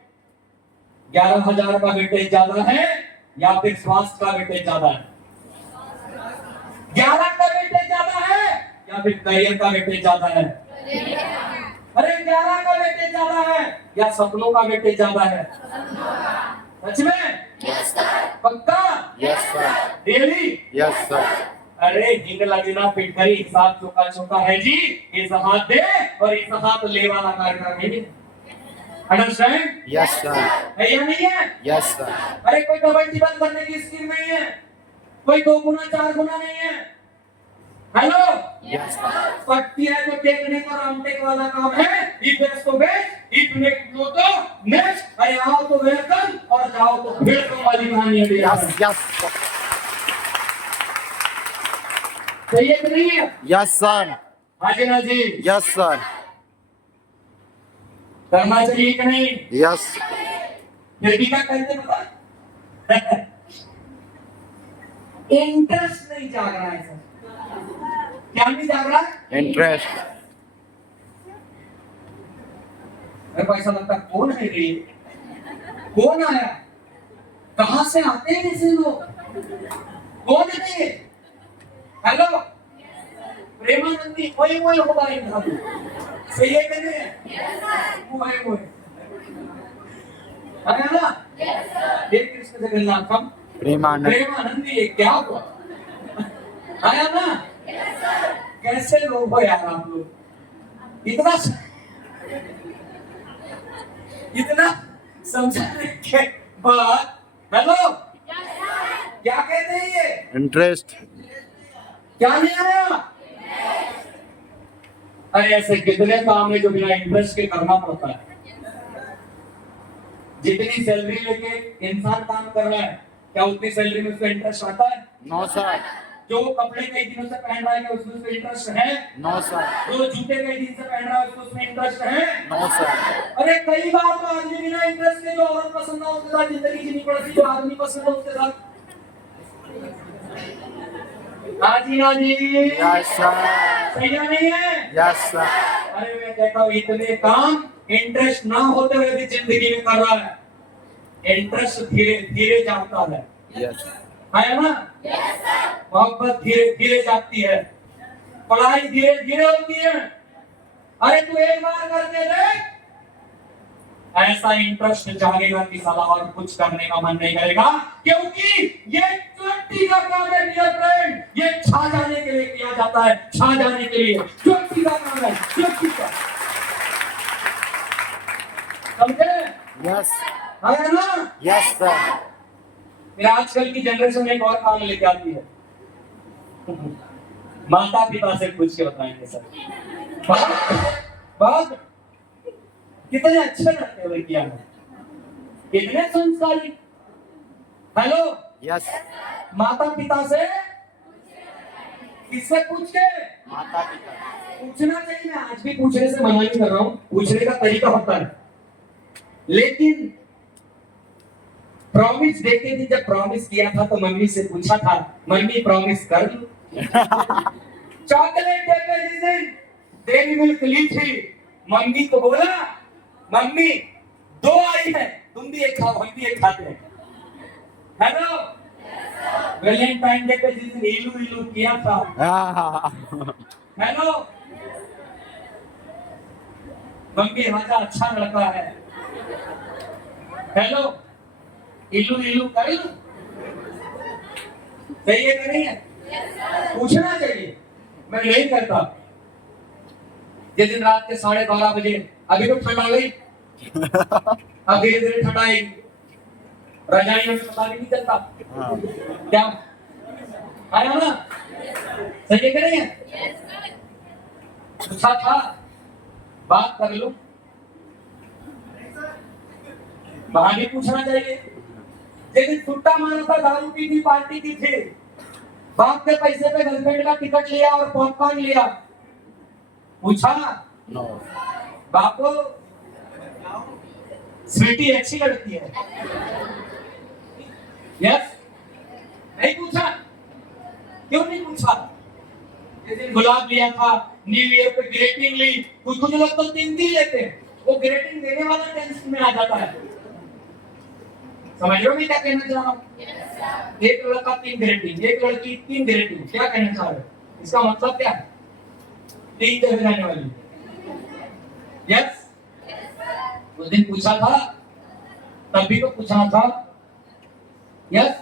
11,000 का वेटेज ज्यादा है या फिर स्वास्थ्य का वेटेज ज्यादा है? 11 का वेटेज ज्यादा है या फिर करियर का वेटेज ज्यादा है? अरे 11 का वेटेज ज्यादा है या सपनों का वेटेज ज्यादा है? सच में? पक्का? Yes sir. Really? Yes sir. अरे हिंग लगना पिटकरी, हिसाब चौका चौका है जी। इस हाथ दे और इस हाथ ले वाला कार्यक्रम है। अंडरस्टैंड? Yes sir. है या नहीं है? Yes sir. अरे कोई डबल टिबल करने की स्कीम नहीं है, कोई 2 गुना 4 गुना नहीं है। Hello, yes sir. पट्टी है तो टेकने का रामटेक वाला काम है। इफ तो बेस्ट, इफ नेक्स्ट नो तो नेक्स्ट। अरे आओ तो वेलकम और जाओ तो वेलकम वाली कहानी है भैया। Yes yes. सही है कि नहीं है? Yes sir. हाजी ना जी, यस सर। करना चाहिए कि नहीं? यस। फिर भी क्या करते पता? इंटरेस्ट नहीं जाग रहा है सर। क्या नहीं जाग रहा है? इंटरेस्ट। मेरे को ऐसा लगता है कौन है ये, कौन आया, कहां से आते हैं ऐसे लोग, कौन है ये? हेलो, प्रेमानंदी वही वही होगा इधर। सही है कि नहीं है? वो है है ना? ये कृष्ण जगन्नाथम प्रेमानंद। प्रेमानंदी, ये क्या हुआ? आया ना? कैसे लोग हो यार आप लोग, इतना समझाने के बाद। हेलो, क्या कहते हैं ये? इंटरेस्ट। क्या नहीं आया? अरे ऐसे कितने काम है जो बिना इंटरेस्ट के करना पड़ता है। जितनी सैलरी लेके इंसान काम कर रहा है, क्या उतनी सैलरी में उसको इंटरेस्ट आता है? No sir. जो कपड़े कई दिनों से पहन रहा है, क्या उसमें इंटरेस्ट है? No sir. जो जूते कई दिन से पहन रहा है, उसमें इंटरेस्ट है? No sir. अरे कई बार तो आदमी बिना इंटरेस्ट के जो औरत पसंद है उसके साथ जिंदगी जीनी पड़ती है, जो आदमी पसंद है उसके साथ। हाजी ना जी, यस सर। सही है नहीं है? Yes sir. अरे मैं कहता हूँ इतने काम इंटरेस्ट ना होते हुए भी जिंदगी में कर रहा है। इंटरेस्ट धीरे धीरे जाता है, यस। है ना? मोहब्बत धीरे धीरे जाती है, पढ़ाई धीरे धीरे होती है। अरे तू एक बार करके देख, ऐसा इंटरेस्ट जागेगा कि साला और कुछ करने का मन नहीं करेगा, क्योंकि ये 20 का काम है डियर फ्रेंड। ये छा जाने के लिए किया जाता है, छा जाने के लिए 20 का काम है, 20 का। समझे? यस। है ना? Yes sir. फिर आजकल की जनरेशन एक और काम लेके आती है, माता पिता से पूछ के बताएंगे सर। बात कितने अच्छे लगते हुए किया है, कितने संस्कारी। Hello, yes. माता पिता से किससे पूछ के? माता पिता। पूछना चाहिए, मैं आज भी पूछने से मना नहीं कर रहा हूं, पूछने का तरीका होता है, लेकिन प्रॉमिस देते थे, जब प्रॉमिस किया था तो मम्मी से पूछा था, मम्मी प्रॉमिस कर लूं? चॉकलेट डे पे जिस दिन डेयरी मिल्क ली थी, मम्मी को बोला, मम्मी 2 आई है, तुम भी एक खाओ, हम भी एक खाते हैं। हेलो, वैलेंटाइन डे पे जिस दिन इलू इलू किया था, हेलो, मम्मी राजा अच्छा लड़का है, हेलो, इलू इलू कर लूं? सही है कि नहीं है? पूछना चाहिए, मैं नहीं करता। जिस दिन रात के 12:30 बजे, अभी तो ठंड आ गई, अब धीरे धीरे ठंड आएगी, रजाई में पता भी नहीं चलता क्या आया ना। सही है कि नहीं है? अच्छा था, बात कर लो, बहाने पूछना चाहिए। लेकिन छुट्टा मारा था, दारू पी थी, पार्टी की थी, बाप के पैसे पे गर्लफ्रेंड का टिकट लिया और पॉपकॉर्न लिया, पूछा नो। बापू स्वीटी अच्छी लड़की है? यस, नहीं पूछा? क्यों नहीं पूछा? जिस दिन गुलाब लिया था, न्यू ईयर पे ग्रीटिंग ली, कुछ कुछ लोग तो 3 दिन लेते हैं, वो ग्रीटिंग देने वाला टेंशन में आ जाता है। समझ रहे हो मैं क्या कहना चाह रहा हूँ? एक लड़का 3 ग्रीटिंग, एक लड़की 3 ग्रीटिंग, क्या कहना चाह रहे हो? इसका मतलब क्या है? 3 जगह जाने वाली। यस, उस दिन पूछा था, तब भी तो पूछना था। Yes,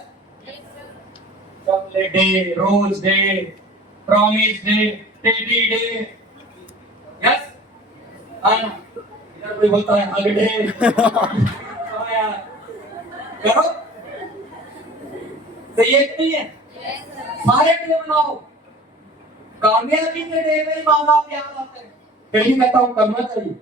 chocolate day, rose day, promise day, teddy day, yes, इधर कोई बोलता है हग डे, करो, सही है कि नहीं है? सारे डे बनाओ, कामयाबी के डे में माँ बाप याद आते हैं, कहीं कहता हूँ करना चाहिए।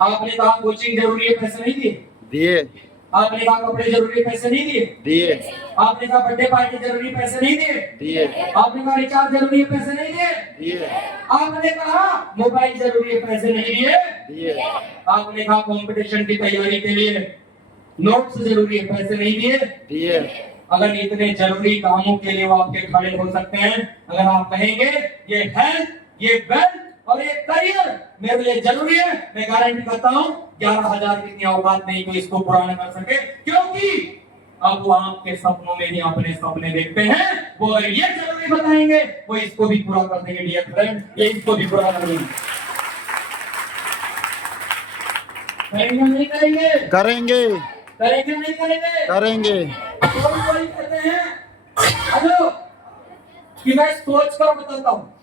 आपने कहा कोचिंग जरूरी है, पैसे नहीं दिए? दिए। आपने कहा कपड़े जरूरी है, पैसे नहीं दिए? दिए। आपने कहा बर्थडे पार्टी जरूरी, पैसे नहीं दिए? दिए। आपने कहा रिचार्ज जरूरी है, पैसे नहीं दिए? दिए। आपने कहा मोबाइल जरूरी है, पैसे नहीं दिए? दिए। आपने कहा कंपटीशन की तैयारी के लिए नोट्स जरूरी है, पैसे नहीं दिए? दिए। अगर इतने जरूरी कामों के लिए वो आपके खड़े हो सकते हैं, अगर आप कहेंगे ये हेल्थ, ये वेल्थ और ये करियर मेरे लिए जरूरी है, मैं गारंटी करता हूं 11,000 की इतनी औकात नहीं तो इसको पूरा न कर सके, क्योंकि अब वो आपके सपनों में ही अपने सपने देखते हैं। वो अगर ये जरूरी बताएंगे, वो इसको भी पूरा कर देंगे। डियर फ्रेंड, ये इसको भी पूरा कर देंगे। करेंगे नहीं करेंगे? करेंगे। करेंगे नहीं करेंगे? करेंगे। कोई कहते हैं हेलो कि मैं सोच कर बताता हूँ।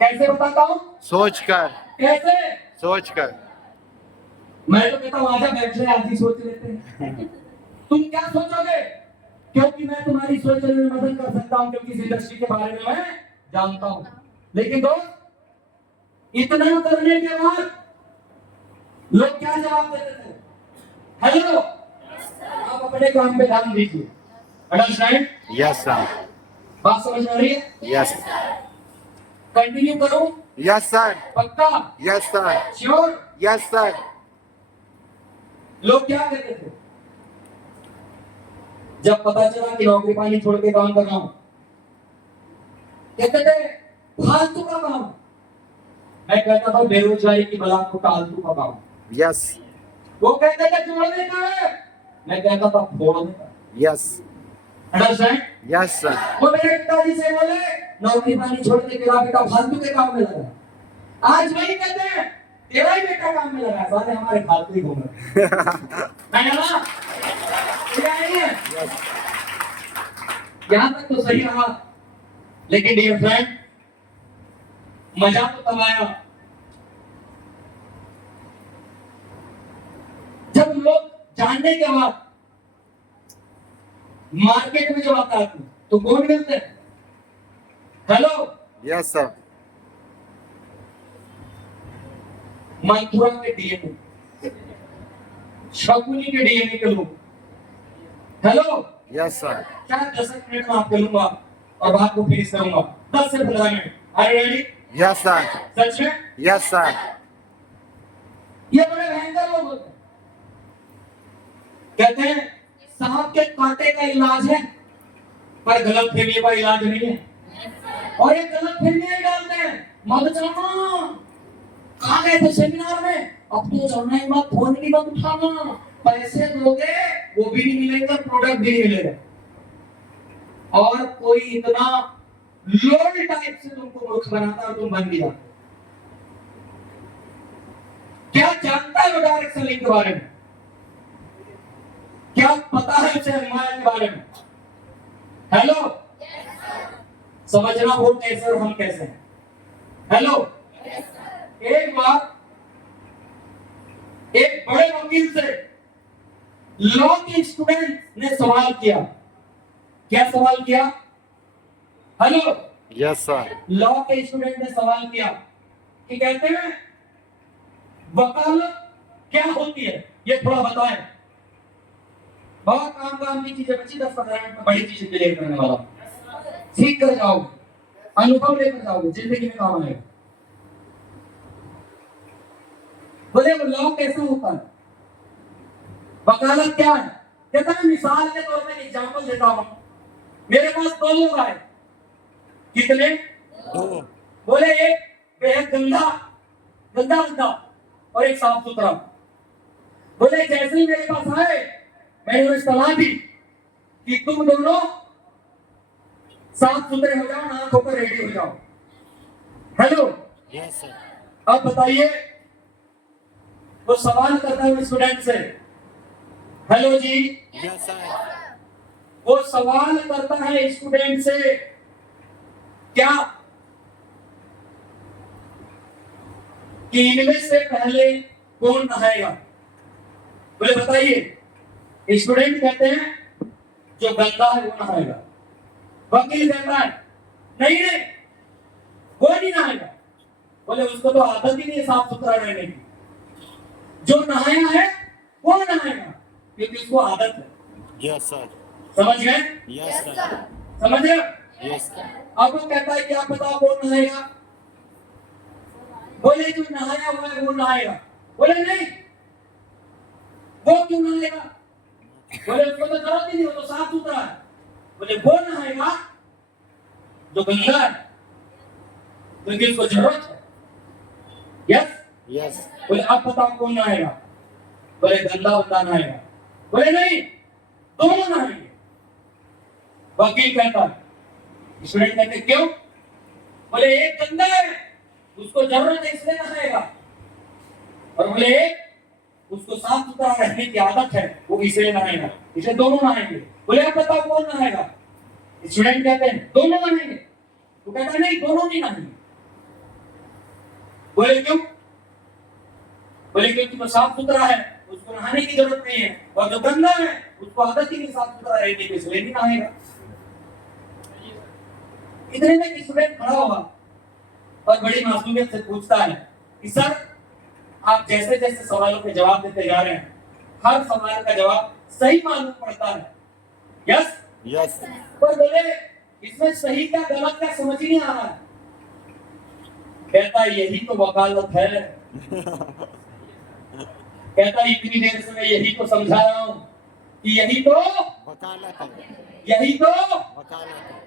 कैसे बताता हूँ? सोचकर। कैसे? सोचकर। मैं तो कहता हूँ आजा बैठ ले, आज ही सोच लेते हैं। तुम क्या सोचोगे? क्योंकि मैं तुम्हारी सोचने में मदद कर सकता हूँ, क्योंकि इस इंडस्ट्री के बारे में मैं जानता हूँ। लेकिन दोस्त, इतना करने के बाद लोग क्या जवाब देते थे? हेलो, आप अपने काम पे ध्यान दीजिए। अंडरस्टैंड? Yes sir. बात समझ में आ रही है? यस। कंटिन्यू करूं? Yes sir. पक्का? Yes sir. Sure? Yes sir. लोग क्या कहते थे जब पता चला कि नौकरी पानी छोड़ के काम कर रहा हूं? कहते थे फालतू का काम। मैं कहता था बेरोजगारी की बला को टालतू का काम। यस। वो कहते थे जोड़ने का है, मैं कहता था फोड़ने का। यस। अंडरस्टैंड? Yes sir. वो मेरे पिताजी से बोले नौकरी पानी छोड़ के तेरा बेटा फालतू के काम में लगा। आज वही कहते हैं तेरा ही बेटा काम में लगा, सारे हमारे फालतू ही घूम रहे हैं ना? क्या है? यहां तक तो सही रहा, लेकिन डियर फ्रेंड, मजा तो तब आया जब लोग जानने के बाद मार्केट में जब आता है तो कौन मिलते हैं? Hello, yes sir. मंथुरा के डीएनए, शकुनी के डीएनए के लोग। Hello, yes sir. क्या 10 मिनट में आपको लूंगा और बात को फिनिश करूंगा। 10 से 15 minute. Are you ready? Yes sir. सच में? Yes sir. ये बड़े भयंकर लोग होते हैं। कहते हैं सांप के कांटे का इलाज है, पर गलत फहमी का इलाज नहीं है। और ये गलत फहमियां डालते हैं, मत जाना, कहाँ गए थे सेमिनार में, अब तो जाना ही मत, फोन भी मत उठाना, पैसे दोगे वो भी नहीं मिलेगा, प्रोडक्ट भी नहीं मिलेगा। और कोई इतना लोल टाइप से तुमको मूर्ख बनाता है, तुम बन भी जाते। क्या जानता है वो डायरेक्ट सेलिंग के बारे में? क्या पता है उसे एमआईएल के बारे में? हेलो, समझना वो कैसे और हम कैसे हैं। हेलो, एक बार एक बड़े वकील से लॉ के स्टूडेंट ने सवाल किया। क्या सवाल किया? हेलो, यस सर, लॉ के स्टूडेंट ने सवाल किया कि कहते हैं वकालत क्या होती है, ये थोड़ा बताएं। बहुत काम की चीजें बच्ची, 10-15 मिनट में बड़ी चीजें क्लियर करने वाला हूं। सीख कर जाओगे, अनुभव लेकर जाओगे, जिंदगी में काम आएगा। बोले वो लॉ कैसा होता है, वकालत क्या है? कहता है मिसाल के तौर पर एग्जांपल देता हूं। मेरे पास 2 लोग आए। कितने? 2। बोले एक बेहद गंदा गंदा और एक साफ सुथरा। बोले जैसे ही मेरे पास आए, मैंने उन्हें सलाह दी कि तुम दोनों साफ सुथरे हो जाओ, नहा धोकर रेडी हो जाओ। हेलो, यस सर, अब बताइए, वो सवाल करता है स्टूडेंट से, हेलो जी, यस सर, वो सवाल करता है स्टूडेंट से, क्या कि इनमें से पहले कौन नहाएगा? बोले बताइए। स्टूडेंट कहते हैं जो गंदा है वो नहाएगा। वकील कहता है नहीं नहीं, वो नहीं नहाएगा। बोले उसको तो आदत ही नहीं है साफ सुथरा रहने की। जो नहाया है वो नहाएगा, क्योंकि उसको आदत है। यस सर, समझ गए? यस सर, समझ रहे? यस सर, अब वो कहता है कि आप बताओ कौन नहाएगा? बोले जो नहाया हुआ है वो नहाएगा। बोले नहीं, वो क्यों नहाएगा? बोले उसको तो जरूरत ही नहीं, वो तो साफ सुथरा है। बोले वो नहाएगा जो गंदा है, क्योंकि उसको जरूरत है। यस, यस, बोले आप बताओ कौन नहाएगा? बोले गंदा बंदा नहाएगा। बोले नहीं, दोनों नहाएंगे। वकील कहता है, स्टूडेंट कहते क्यों? बोले एक गंदा है, उसको जरूरत है इसलिए नहाएगा, और बोले एक उसको साफ सुथरा रहने की आदत है, वो इसलिए नहाएगा, इसलिए दोनों नहाएंगे। बोले आप बताओ कौन नहाएगा? स्टूडेंट कहते हैं दोनों नहाएंगे। तो कहता है नहीं, दोनों नहीं नहाएंगे। बोले क्यों? बोले क्योंकि वो साफ सुथरा है, उसको नहाने की जरूरत नहीं है, और जो गंदा है उसको आदत ही नहीं साफ सुथरा रहने की, इसलिए नहीं नहाएगा। इतने में एक स्टूडेंट खड़ा हुआ और बड़ी मासूमियत से पूछता है कि सर आप जैसे जैसे सवालों के जवाब देते जा रहे हैं, हर सवाल का जवाब सही मालूम पड़ता है। यस, यस, पर बोले इसमें सही क्या गलत क्या समझ ही नहीं आ रहा है। कहता यही तो वकालत है। कहता इतनी देर से मैं यही तो समझा रहा हूं कि यही तो वकालत है, यही तो वकालत है।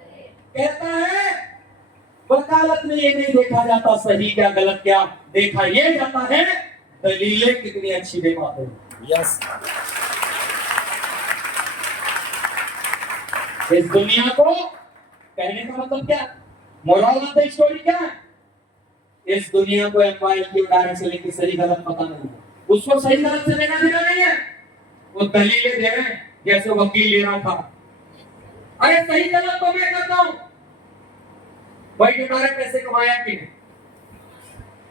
कहता है वकालत में ये नहीं देखा जाता सही क्या गलत क्या, देखा ये जाता है दलीलें कितनी अच्छी दे पाते हैं। यस, इस दुनिया को कहने का मतलब क्या? मोरल ऑफ द स्टोरी क्या है? इस दुनिया को एम्पायर की डायरेक्ट से लेकर सही गलत पता नहीं है, उसको सही गलत से लेना देना नहीं है। वो दलीलें दे रहे हैं, जैसे वकील ले रहा था। अरे सही गलत तो मैं करता हूं, भाई तुम्हारे पैसे कमाया कि नहीं,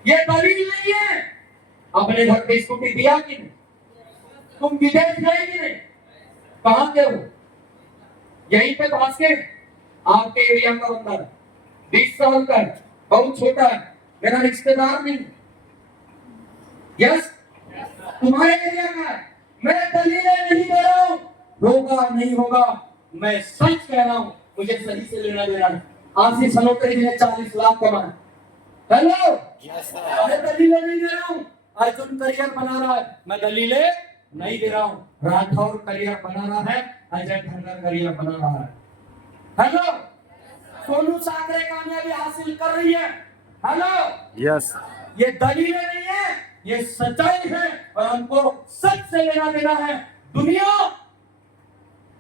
ये दलील नहीं है। अपने घर पे स्कूटी दिया कि नहीं, तुम विदेश गए कि नहीं, कहां के हो? यहीं पे पास के आपके एरिया का बंदा है, 20 साल का है, बहुत छोटा है, मेरा रिश्तेदार नहीं। यस, तुम्हारे एरिया का है, मैं दलीलें नहीं दे रहा हूं, होगा नहीं होगा, मैं सच कह रहा हूं, मुझे सही से लेना देना है। आशीष सनोत्री जी ने 40 लाख कमाए। हेलो, यस सर, मैं दलीलें नहीं दे रहा हूं, अर्जुन करियर बना रहा है, मैं दलीलें नहीं दे रहा हूं। राठौर करियर बना रहा है, अजय धनगर करियर बना रहा है। हेलो, सोनू साकरे कामयाबी हासिल कर रही है। हेलो, यस ये दलीलें नहीं है, ये सच्चाई है और हमको सच से लेना देना है। दुनिया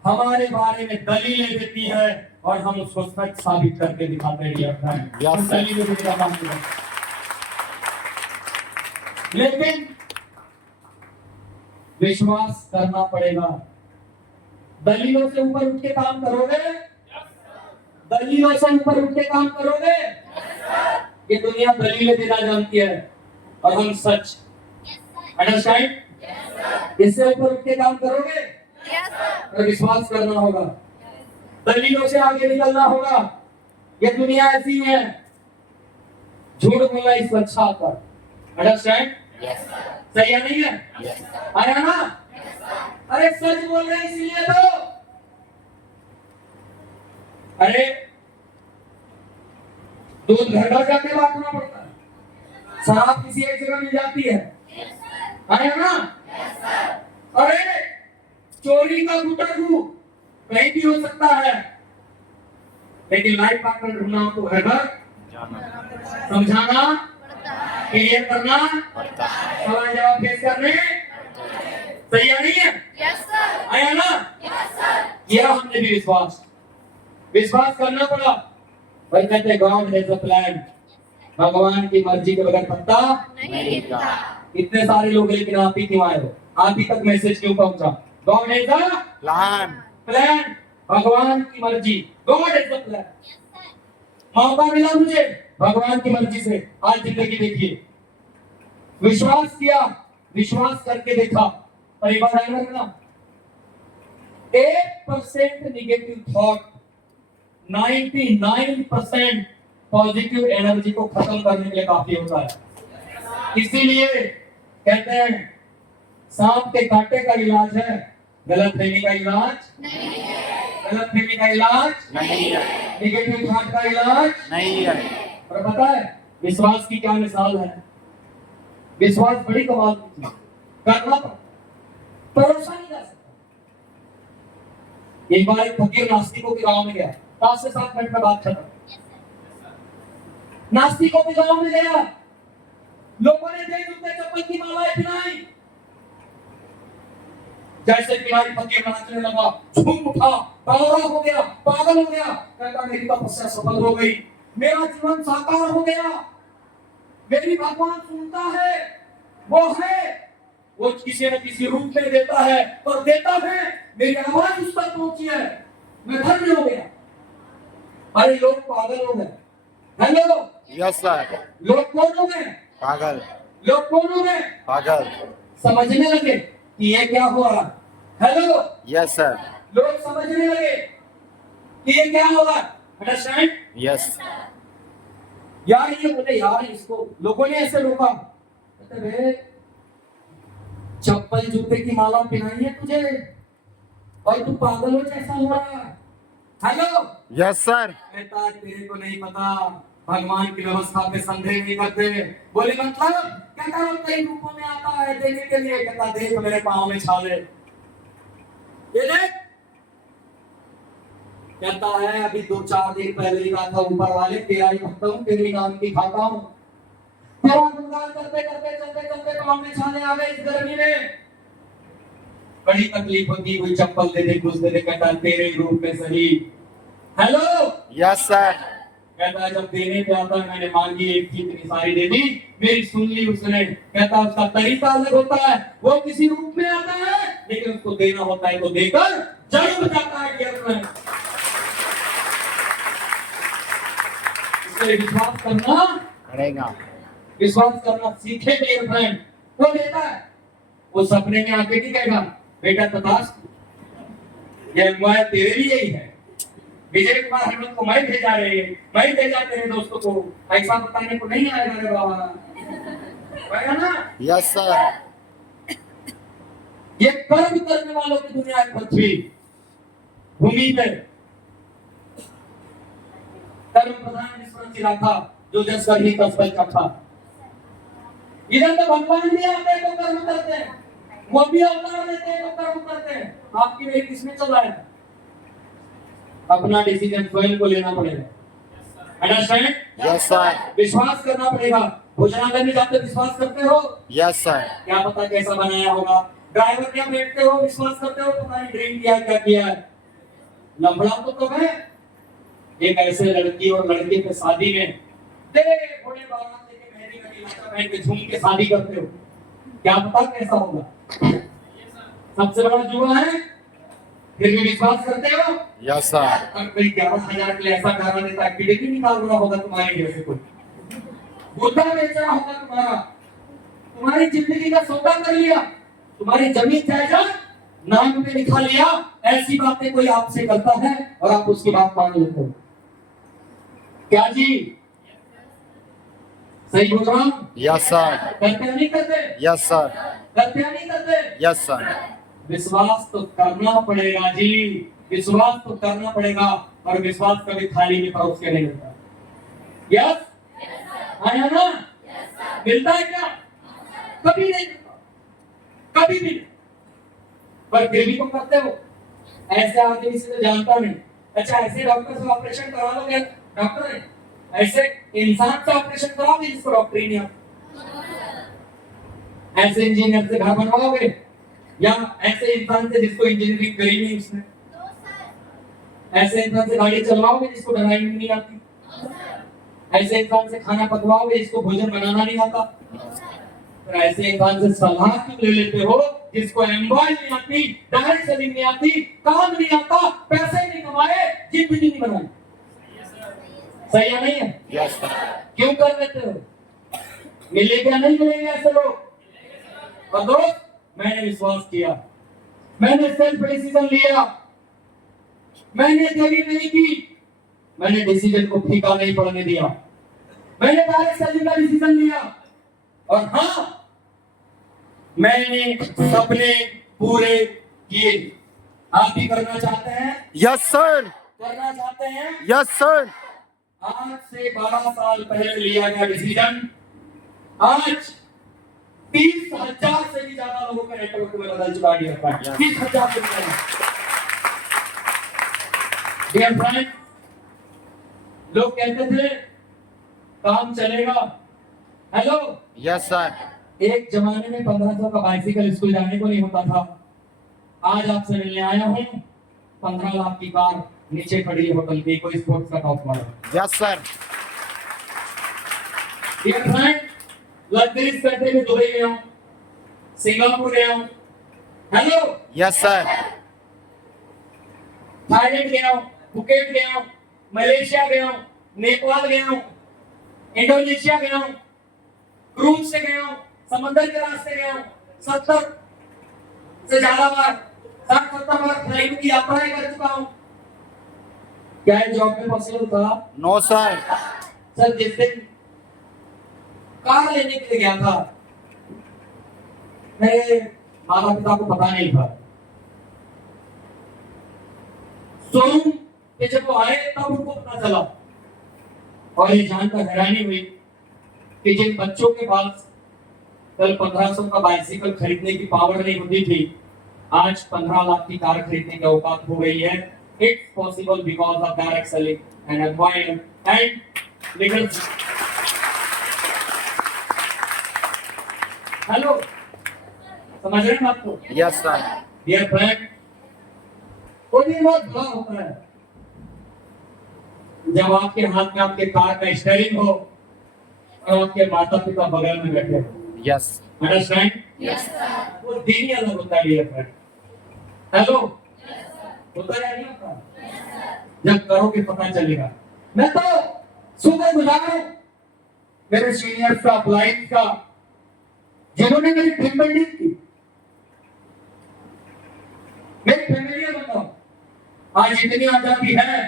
हमारे बारे में दलीलें देती है और हम उसको सच साबित करके दिखाते हैं। Yes, हम sir. दलीलें देने का काम नहीं करते। लेकिन विश्वास करना पड़ेगा। दलीलों से ऊपर उठ के काम करोगे, दलीलों से ऊपर उठ के काम करोगे। ये दुनिया दलीलें देना जानती है और हम सच। अंडरस्टैंड? इससे ऊपर उठ के काम करोगे और विश्वास करना होगा, दलीलों से आगे निकलना होगा। ये दुनिया ऐसी है, झूठ बोलना इससे अच्छा आता है। अंडरस्टैंड? सही है नहीं है? आया ना? अरे सच बोल रहे हैं इसलिए तो। अरे दूध घर घर जाके बांटना पड़ता है, शराब किसी एक जगह मिल जाती है। आया ना? अरे चोरी का गुटरगू कहीं भी हो सकता है, लेकिन लाइफ पार्टनर ढूंढना हो तो घर घर समझाना, क्लियर करना, सवाल जवाब पेश करने। सही है नहीं है? आया ना? किया हमने भी विश्वास करना पड़ा। भाई कहते गॉड हैज अ प्लान, भगवान की मर्जी के बगैर पत्ता नहीं हिलता। इतने सारे लोग लेकिन आप ही क्यों आए हो? आप ही तक मैसेज क्यों पहुंचा? गॉड हैज अ प्लान, भगवान की मर्जी, गॉड हैज अ प्लान। मौका मिला मुझे भगवान की मर्जी से, आज जिंदगी देखिए। विश्वास किया, विश्वास करके देखा। परिवार है ना, 1% निगेटिव थॉट 99% पॉजिटिव एनर्जी को खत्म करने के लिए काफी होता है। इसीलिए कहते हैं सांप के कांटे का इलाज है, गलतफहमी का इलाज नहीं है। गलतफहमी का इलाज नहीं है, निगेटिव थॉट का इलाज नहीं है। और पता है विश्वास की क्या मिसाल है? विश्वास बड़ी कमाल की चीज, करना भरोसा नहीं कर सकता। एक बार एक फकीर नास्तिकों के गांव में गया, 5 से 7 मिनट में बात खत्म। नास्तिकों के गांव में गया, लोगों ने जय जूते चप्पल की मालाएं पहनाई। जैसे बिहारी फकीर नाचने लगा, झूम उठा, बावरा हो गया, पागल हो गया। कहता मेरी तपस्या सफल हो गई, मेरा जीवन साकार हो गया, मेरी भगवान सुनता है, वो किसी न किसी रूप में देता है और देता है, मेरी आवाज उस तक पहुंची है, मैं धन्य हो गया। अरे लोग पागल हो गए। हेलो, यस सर, लोग कौन हो गए? पागल, लोग कौन हो गए? पागल, समझने लगे कि ये क्या हो रहा। हेलो, यस सर, लोग समझने लगे कि ये क्या होगा। अंडरस्टैंड? यस यार ये बोले यार, इसको लोगों ने ऐसे रोका, कहते चप्पल जूते की माला पहनाई है तुझे और तू पागलों जैसा हो रहा है। हेलो, यस सर, कहता तेरे को नहीं पता, भगवान की व्यवस्था पे संदेह नहीं करते। बोले मतलब? कहता वो कई रूपों में आता है देने के लिए। कहता देख मेरे पाँव में छाले, ये देख। कहता है अभी 2-4 दिन पहले ही कहा था ऊपर वाले, तेरा ही भक्त हूँ, तेरे नाम की खाता हूँ। तेरा गुणगान करते करते चलते चलते पाँव में छाले आ गए। इस गर्मी में बड़ी तकलीफ होती, कोई चप्पल दे दे, कुछ दे दे। कहता तेरे रूप में सही। हेलो, यस सर, कहता जब देने पे आता है, मैंने मांगी एक चीज, इतनी सारी दे दी, मेरी सुन ली उसने। कहता उसका तरीका अलग होता है, वो किसी रूप में आता है, लेकिन उसको देना होता है तो देकर जरूर जाता है। इसलिए विश्वास करना पड़ेगा, विश्वास करना सीखे मेरे फ्रेंड। वो देता है, वो सपने में आके नहीं कहेगा बेटा तथास्तु, ये मोबाइल तेरे लिए ही है। विजय कुमार हेमंत को मैं भेजा तेरे दोस्तों को, ऐसा बताने को नहीं आएगा रे बाबा, है ना? यस सर, ये कर्म करने वालों की दुनिया है। पृथ्वी भूमि पे कर्म प्रधान विश्व था, जो जस करनी तस फल का था। इधर तो भगवान भी आते हैं तो कर्म करते हैं, वो भी अवतार लेते हैं तो कर्म करते हैं। आपकी मेरी किसमें चल रहा है? अपना डिसीजन स्वयं को लेना पड़ेगा। अंडरस्टैंड? Yes, sir. विश्वास करना पड़ेगा। भोजनालय में जाते विश्वास करते हो? Yes, sir. क्या पता कैसा बनाया होगा। ड्राइवर क्या बैठते हो विश्वास करते हो तुम्हारी ड्रिंक किया क्या किया है। लफड़ा तो है। एक ऐसे लड़की और लड़के के शादी में दे घोड़े बारात लेके मेहंदी का लाचा पहन के झूम के शादी करते हो, क्या पता कैसा होगा। सबसे बड़ा जुआ है, फिर भी विश्वास करते हो। Yes, sir. और कोई 11,000 के लिए ऐसा गाना देता है कि निकाल रहा होगा तुम्हारे लिए से कोई बुद्धा बेच रहा होगा तुम्हारा, तुम्हारी जिंदगी का सौदा कर लिया, तुम्हारी जमीन जायदाद नाम पे लिखा लिया। ऐसी बातें कोई आपसे करता है और आप उसकी बात मान लेते हो। क्या जी सही बोल रहा हूं? Yes, sir. करते या नहीं करते? Yes, sir. करते या नहीं करते? Yes, sir. विश्वास तो करना पड़ेगा जी, विश्वास तो करना पड़ेगा। और विश्वास कभी थाली में परोस के नहीं मिलता। यस आया ना? मिलता है क्या? कभी नहीं मिलता, कभी भी नहीं। पर फिर भी तो करते हो। ऐसे आदमी से तो जानता नहीं। अच्छा ऐसे डॉक्टर से ऑपरेशन करा लोगे, डॉक्टर है ऐसे इंसान से ऑपरेशन कराओगे जिसको डॉक्टरी नहीं आता। ऐसे इंजीनियर से घर बनवाओगे या ऐसे इंसान से जिसको इंजीनियरिंग करी नहीं उसने। ऐसे इंसान से गाड़ी चलवाओगे जिसको ड्राइविंग नहीं आती। ऐसे इंसान से खाना पकवाओगे जिसको भोजन बनाना नहीं आता। तो ऐसे इंसान से सलाह क्यों ले लेते हो जिसको एम्बॉय नहीं आती, डायरेक्ट सेलिंग नहीं आती, काम नहीं आता, पैसे नहीं कमाए, जिंदगी नहीं बनाई। सही है नहीं है? Yes, sir. क्यों कर लेते हो? मिलेगा या नहीं मिलेंगे ऐसे लोग। और दोस्त मैंने विश्वास किया, मैंने सेल्फ डिसीजन लिया, मैंने देरी नहीं की, मैंने डिसीजन को फीका नहीं पड़ने दिया, मैंने डायरेक्ट सेलिंग का डिसीजन लिया। और हाँ मैंने सपने पूरे किए। आप भी करना चाहते हैं? Yes, sir. करना चाहते हैं? Yes, sir. आज से 12 साल पहले लिया गया डिसीजन आज 30,000 से भी ज्यादा लोगों का नेटवर्क में बदल चुका है। 30,000 से ज्यादा। डियर फ्रेंड, लोग कहते थे काम चलेगा। Hello, Yes, sir. एक जमाने में 1500 का बाइसिकल स्कूल जाने को नहीं होता था। आज आपसे मिलने आया हूँ 15 लाख की कार नीचे खड़ी है होटल की, कोई स्पोर्ट्स का top model. Yes, sir. Dear friend, luxuries country में दुबई गया हूँ, सिंगापुर गया हूँ, हेलो, Yes, sir. थाईलैंड गया हूँ, फुकेट गया हूँ, मलेशिया गया हूँ, नेपाल गया हूँ, इंडोनेशिया गया हूँ, क्रूज से गया हूँ, समंदर के रास्ते गया हूँ, 70 से ज्यादा बार 60-70 बार फ्लाइट की यात्राएं कर चुका हूँ। क्या है जॉब में पॉसिबल था? No, sir. सर जिस दिन कार लेने के लिए गया था मेरे माता पिता को पता नहीं था। शोरूम पे जब वो आए तब उनको पता चला और ये जानकर हैरानी हुई कि जिन बच्चों के पास कल 1500 का बाइसिकल खरीदने की पावर नहीं होती थी, आज 15 लाख की कार खरीदने की औकात हो गई है। It's possible because of direct selling and acquiring and legal. Hello, समझ रहे हैं बात को? Yes, sir. डियर फ्रेंड, कोई भी बहुत बुरा होता है जब आपके हाथ में आपके कार का स्टीयरिंग हो और आपके माता पिता बगल में बैठे हो। Yes. अंडरस्टैंड? Yes, sir. वो दिन ही अलग होता है डियर फ्रेंड। हेलो, होता है या नहीं होता? जब करोगे पता चलेगा। मैं तो शुक्रगुजार हूं मेरे सीनियर्स का, अप्लाइंस का, जिन्होंने मेरी टीम बिल्डिंग की, मेरी फैमिली बताओ। आज इतनी आजादी है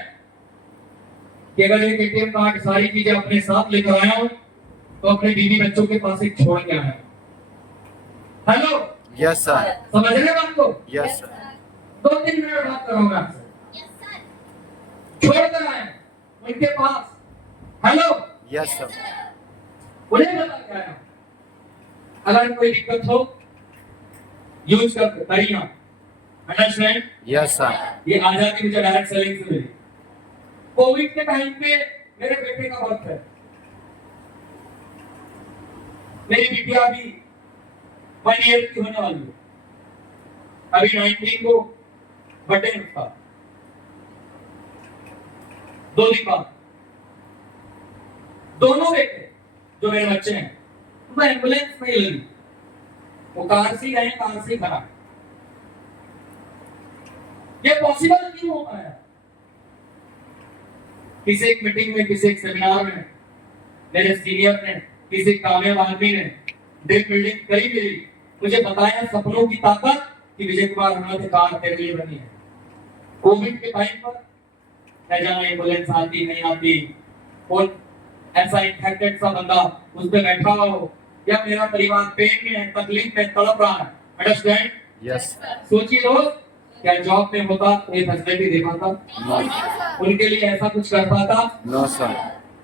कि अगर एक एटीएम कार्ड सारी चीजें अपने साथ लेकर आया हूं तो अपने बीवी बच्चों के पास एक छोड़ के आया। Hello, Yes, sir. समझ रहे बात को? Yes, sir. 2-3 मिनट बात करूंगा आपसे। छोड़ कर आए उनके पास। Hello, Yes, sir. उन्हें बता क्या है, अगर कोई दिक्कत हो यूज कर करिए। अंडरस्टैंड? Yes, sir. ये आजादी मुझे डायरेक्ट सेलिंग से मिली। कोविड के टाइम पे मेरे बेटे का बर्थ है, मेरी बिटिया अभी 1 ईयर की होने वाली है, अभी 19 को बर्थडे है उसका, 2 दिन बाद। दोनों बेटे जो मेरे बच्चे हैं वो एम्बुलेंस में ही लगी, वो कार से गए, कार से भरा। ये पॉसिबल क्यों हो पाया? किसी एक मीटिंग में, किसी एक सेमिनार में मेरे सीनियर ने, किसी कामयाब आदमी ने दिल बिल्डिंग करी मेरी, मुझे बताया सपनों की ताकत कि विजय कुमार हमारे कार तेरे लिए बनी है। कोविड के टाइम पर न जाने एम्बुलेंस आती नहीं आती, और ऐसा इन्फेक्टेड सा बंदा उस पे बैठा हो, या मेरा परिवार पेन में है, तकलीफ में तड़प रहा है। अंडरस्टैंड? Yes. सोचिए दोस्त, क्या जॉब में होता ये फैसिलिटी दे पाता? No. उनके लिए ऐसा कुछ कर पाता? No, sir.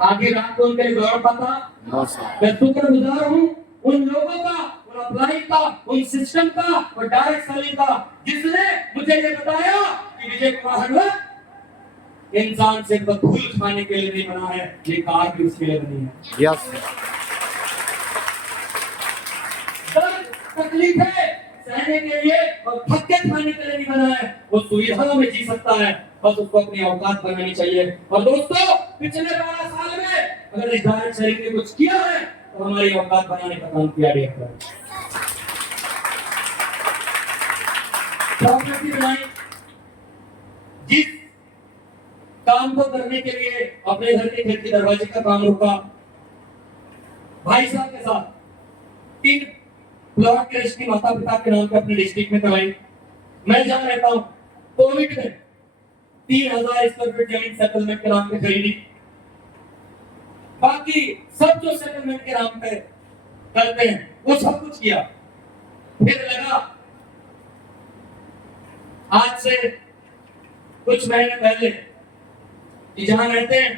आधी रात को उनके लिए दौड़ पाता? No, sir. मैं शुक्रगुजार हूँ उन लोगों का, उन अप्लाई का, उन सिस्टम का और डायरेक्ट सेलिंग का, जिसने मुझे ये बताया कि विजय कुमार हरवत इंसान सिर्फ धूल खाने के लिए नहीं बना है, ये कार भी उसके लिए बनी है। Yes. दर्द तकलीफ है सहने के लिए और थके खाने के लिए नहीं बना है, वो सुविधाओं में जी सकता है, बस उसको अपनी औकात बनानी चाहिए। और दोस्तों, पिछले 12 साल में अगर इस डायरेक्ट सेलिंग ने कुछ किया है तो हमारी औकात बनाने का काम किया गया है। प्रॉपर्टी बनाई, जिस काम को करने के लिए अपने घर के खिड़की दरवाजे का काम रुका, भाई साहब के साथ 3 प्लॉट के रजिस्ट्री माता पिता के नाम पे अपने डिस्ट्रिक्ट में करवाई। मैं जहाँ रहता हूँ, कोविड में 3000 स्क्वायर फीट जमीन सेटलमेंट के नाम पे खरीदी। बाकी सब जो सेटलमेंट के नाम पे करते हैं वो सब कुछ किया। फिर लगा आज से कुछ महीने पहले कि जहां रहते हैं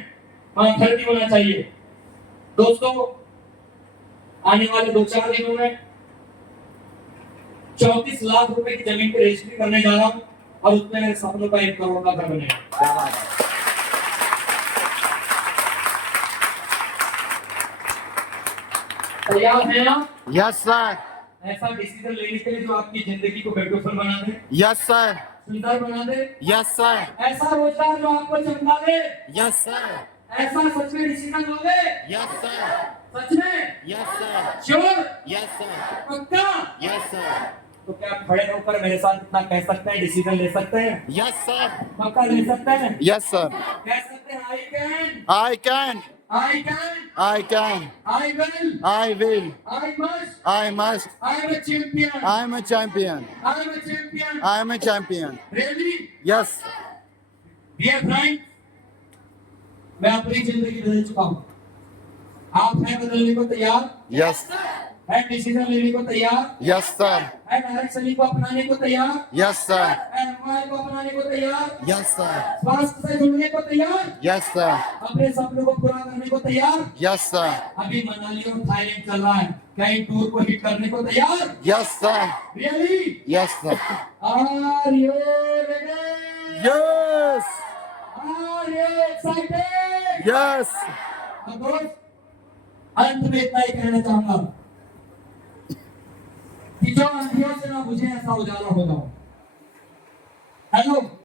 वहां घर भी होना चाहिए। दोस्तों, आने वाले 2-4 दिनों में 34 लाख रुपए की जमीन पर रजिस्ट्री करने जा रहा हूं और उसमें मेरे सपनों का 1 करोड़ का घर बनेगा। तैयार हैं आप? Yes, sir. ऐसा डिसीजन लेने के लिए जो आपकी जिंदगी को ब्यूटीफुल बना दे, Yes, sir. सुंदर बना दे, Yes, sir. ऐसा रोजगार जो आपको चमका दे, Yes, sir. ऐसा सच में डिसीजन लोगे? Yes, sir. सच में? Yes, sir. Sure? Yes, sir. पक्का? Yes, sir. तो क्या आप खड़े होकर मेरे साथ इतना कह सकते हैं, डिसीजन ले सकते हैं? Yes, sir. पक्का ले सकते हैं? Yes, sir. कह सकते हैं I can, I can. I can, I can. I will, I will. I must, I must. I am a champion, I am a champion. I am a champion. I am a champion. Really? Yes. Dear friend, मैं अपनी जिंदगी बदल चुका हूँ। आप हैं बदलने को तैयार? Yes. है डिसीजन लेने को तैयार? Yes, sir. है डायरेक्ट सेलिंग को अपनाने को तैयार? Yes, sir. है मोबाइल को अपनाने को तैयार? Yes, sir. स्वास्थ्य से जुड़ने को तैयार? Yes, sir. अपने सपनों को पूरा करने को तैयार? Yes, sir. अभी मनाली और थाईलैंड चल रहा है, कहीं टूर को हिट करने को तैयार? Yes, sir. Really? Yes, sir. Are you ready? Yes. Are you excited? Yes. अब दोस्त, अंत में इतना ही कहना चाहूंगा कि जो अंधियों से ना बुझे ऐसा उजाला हो जाओ। हेलो।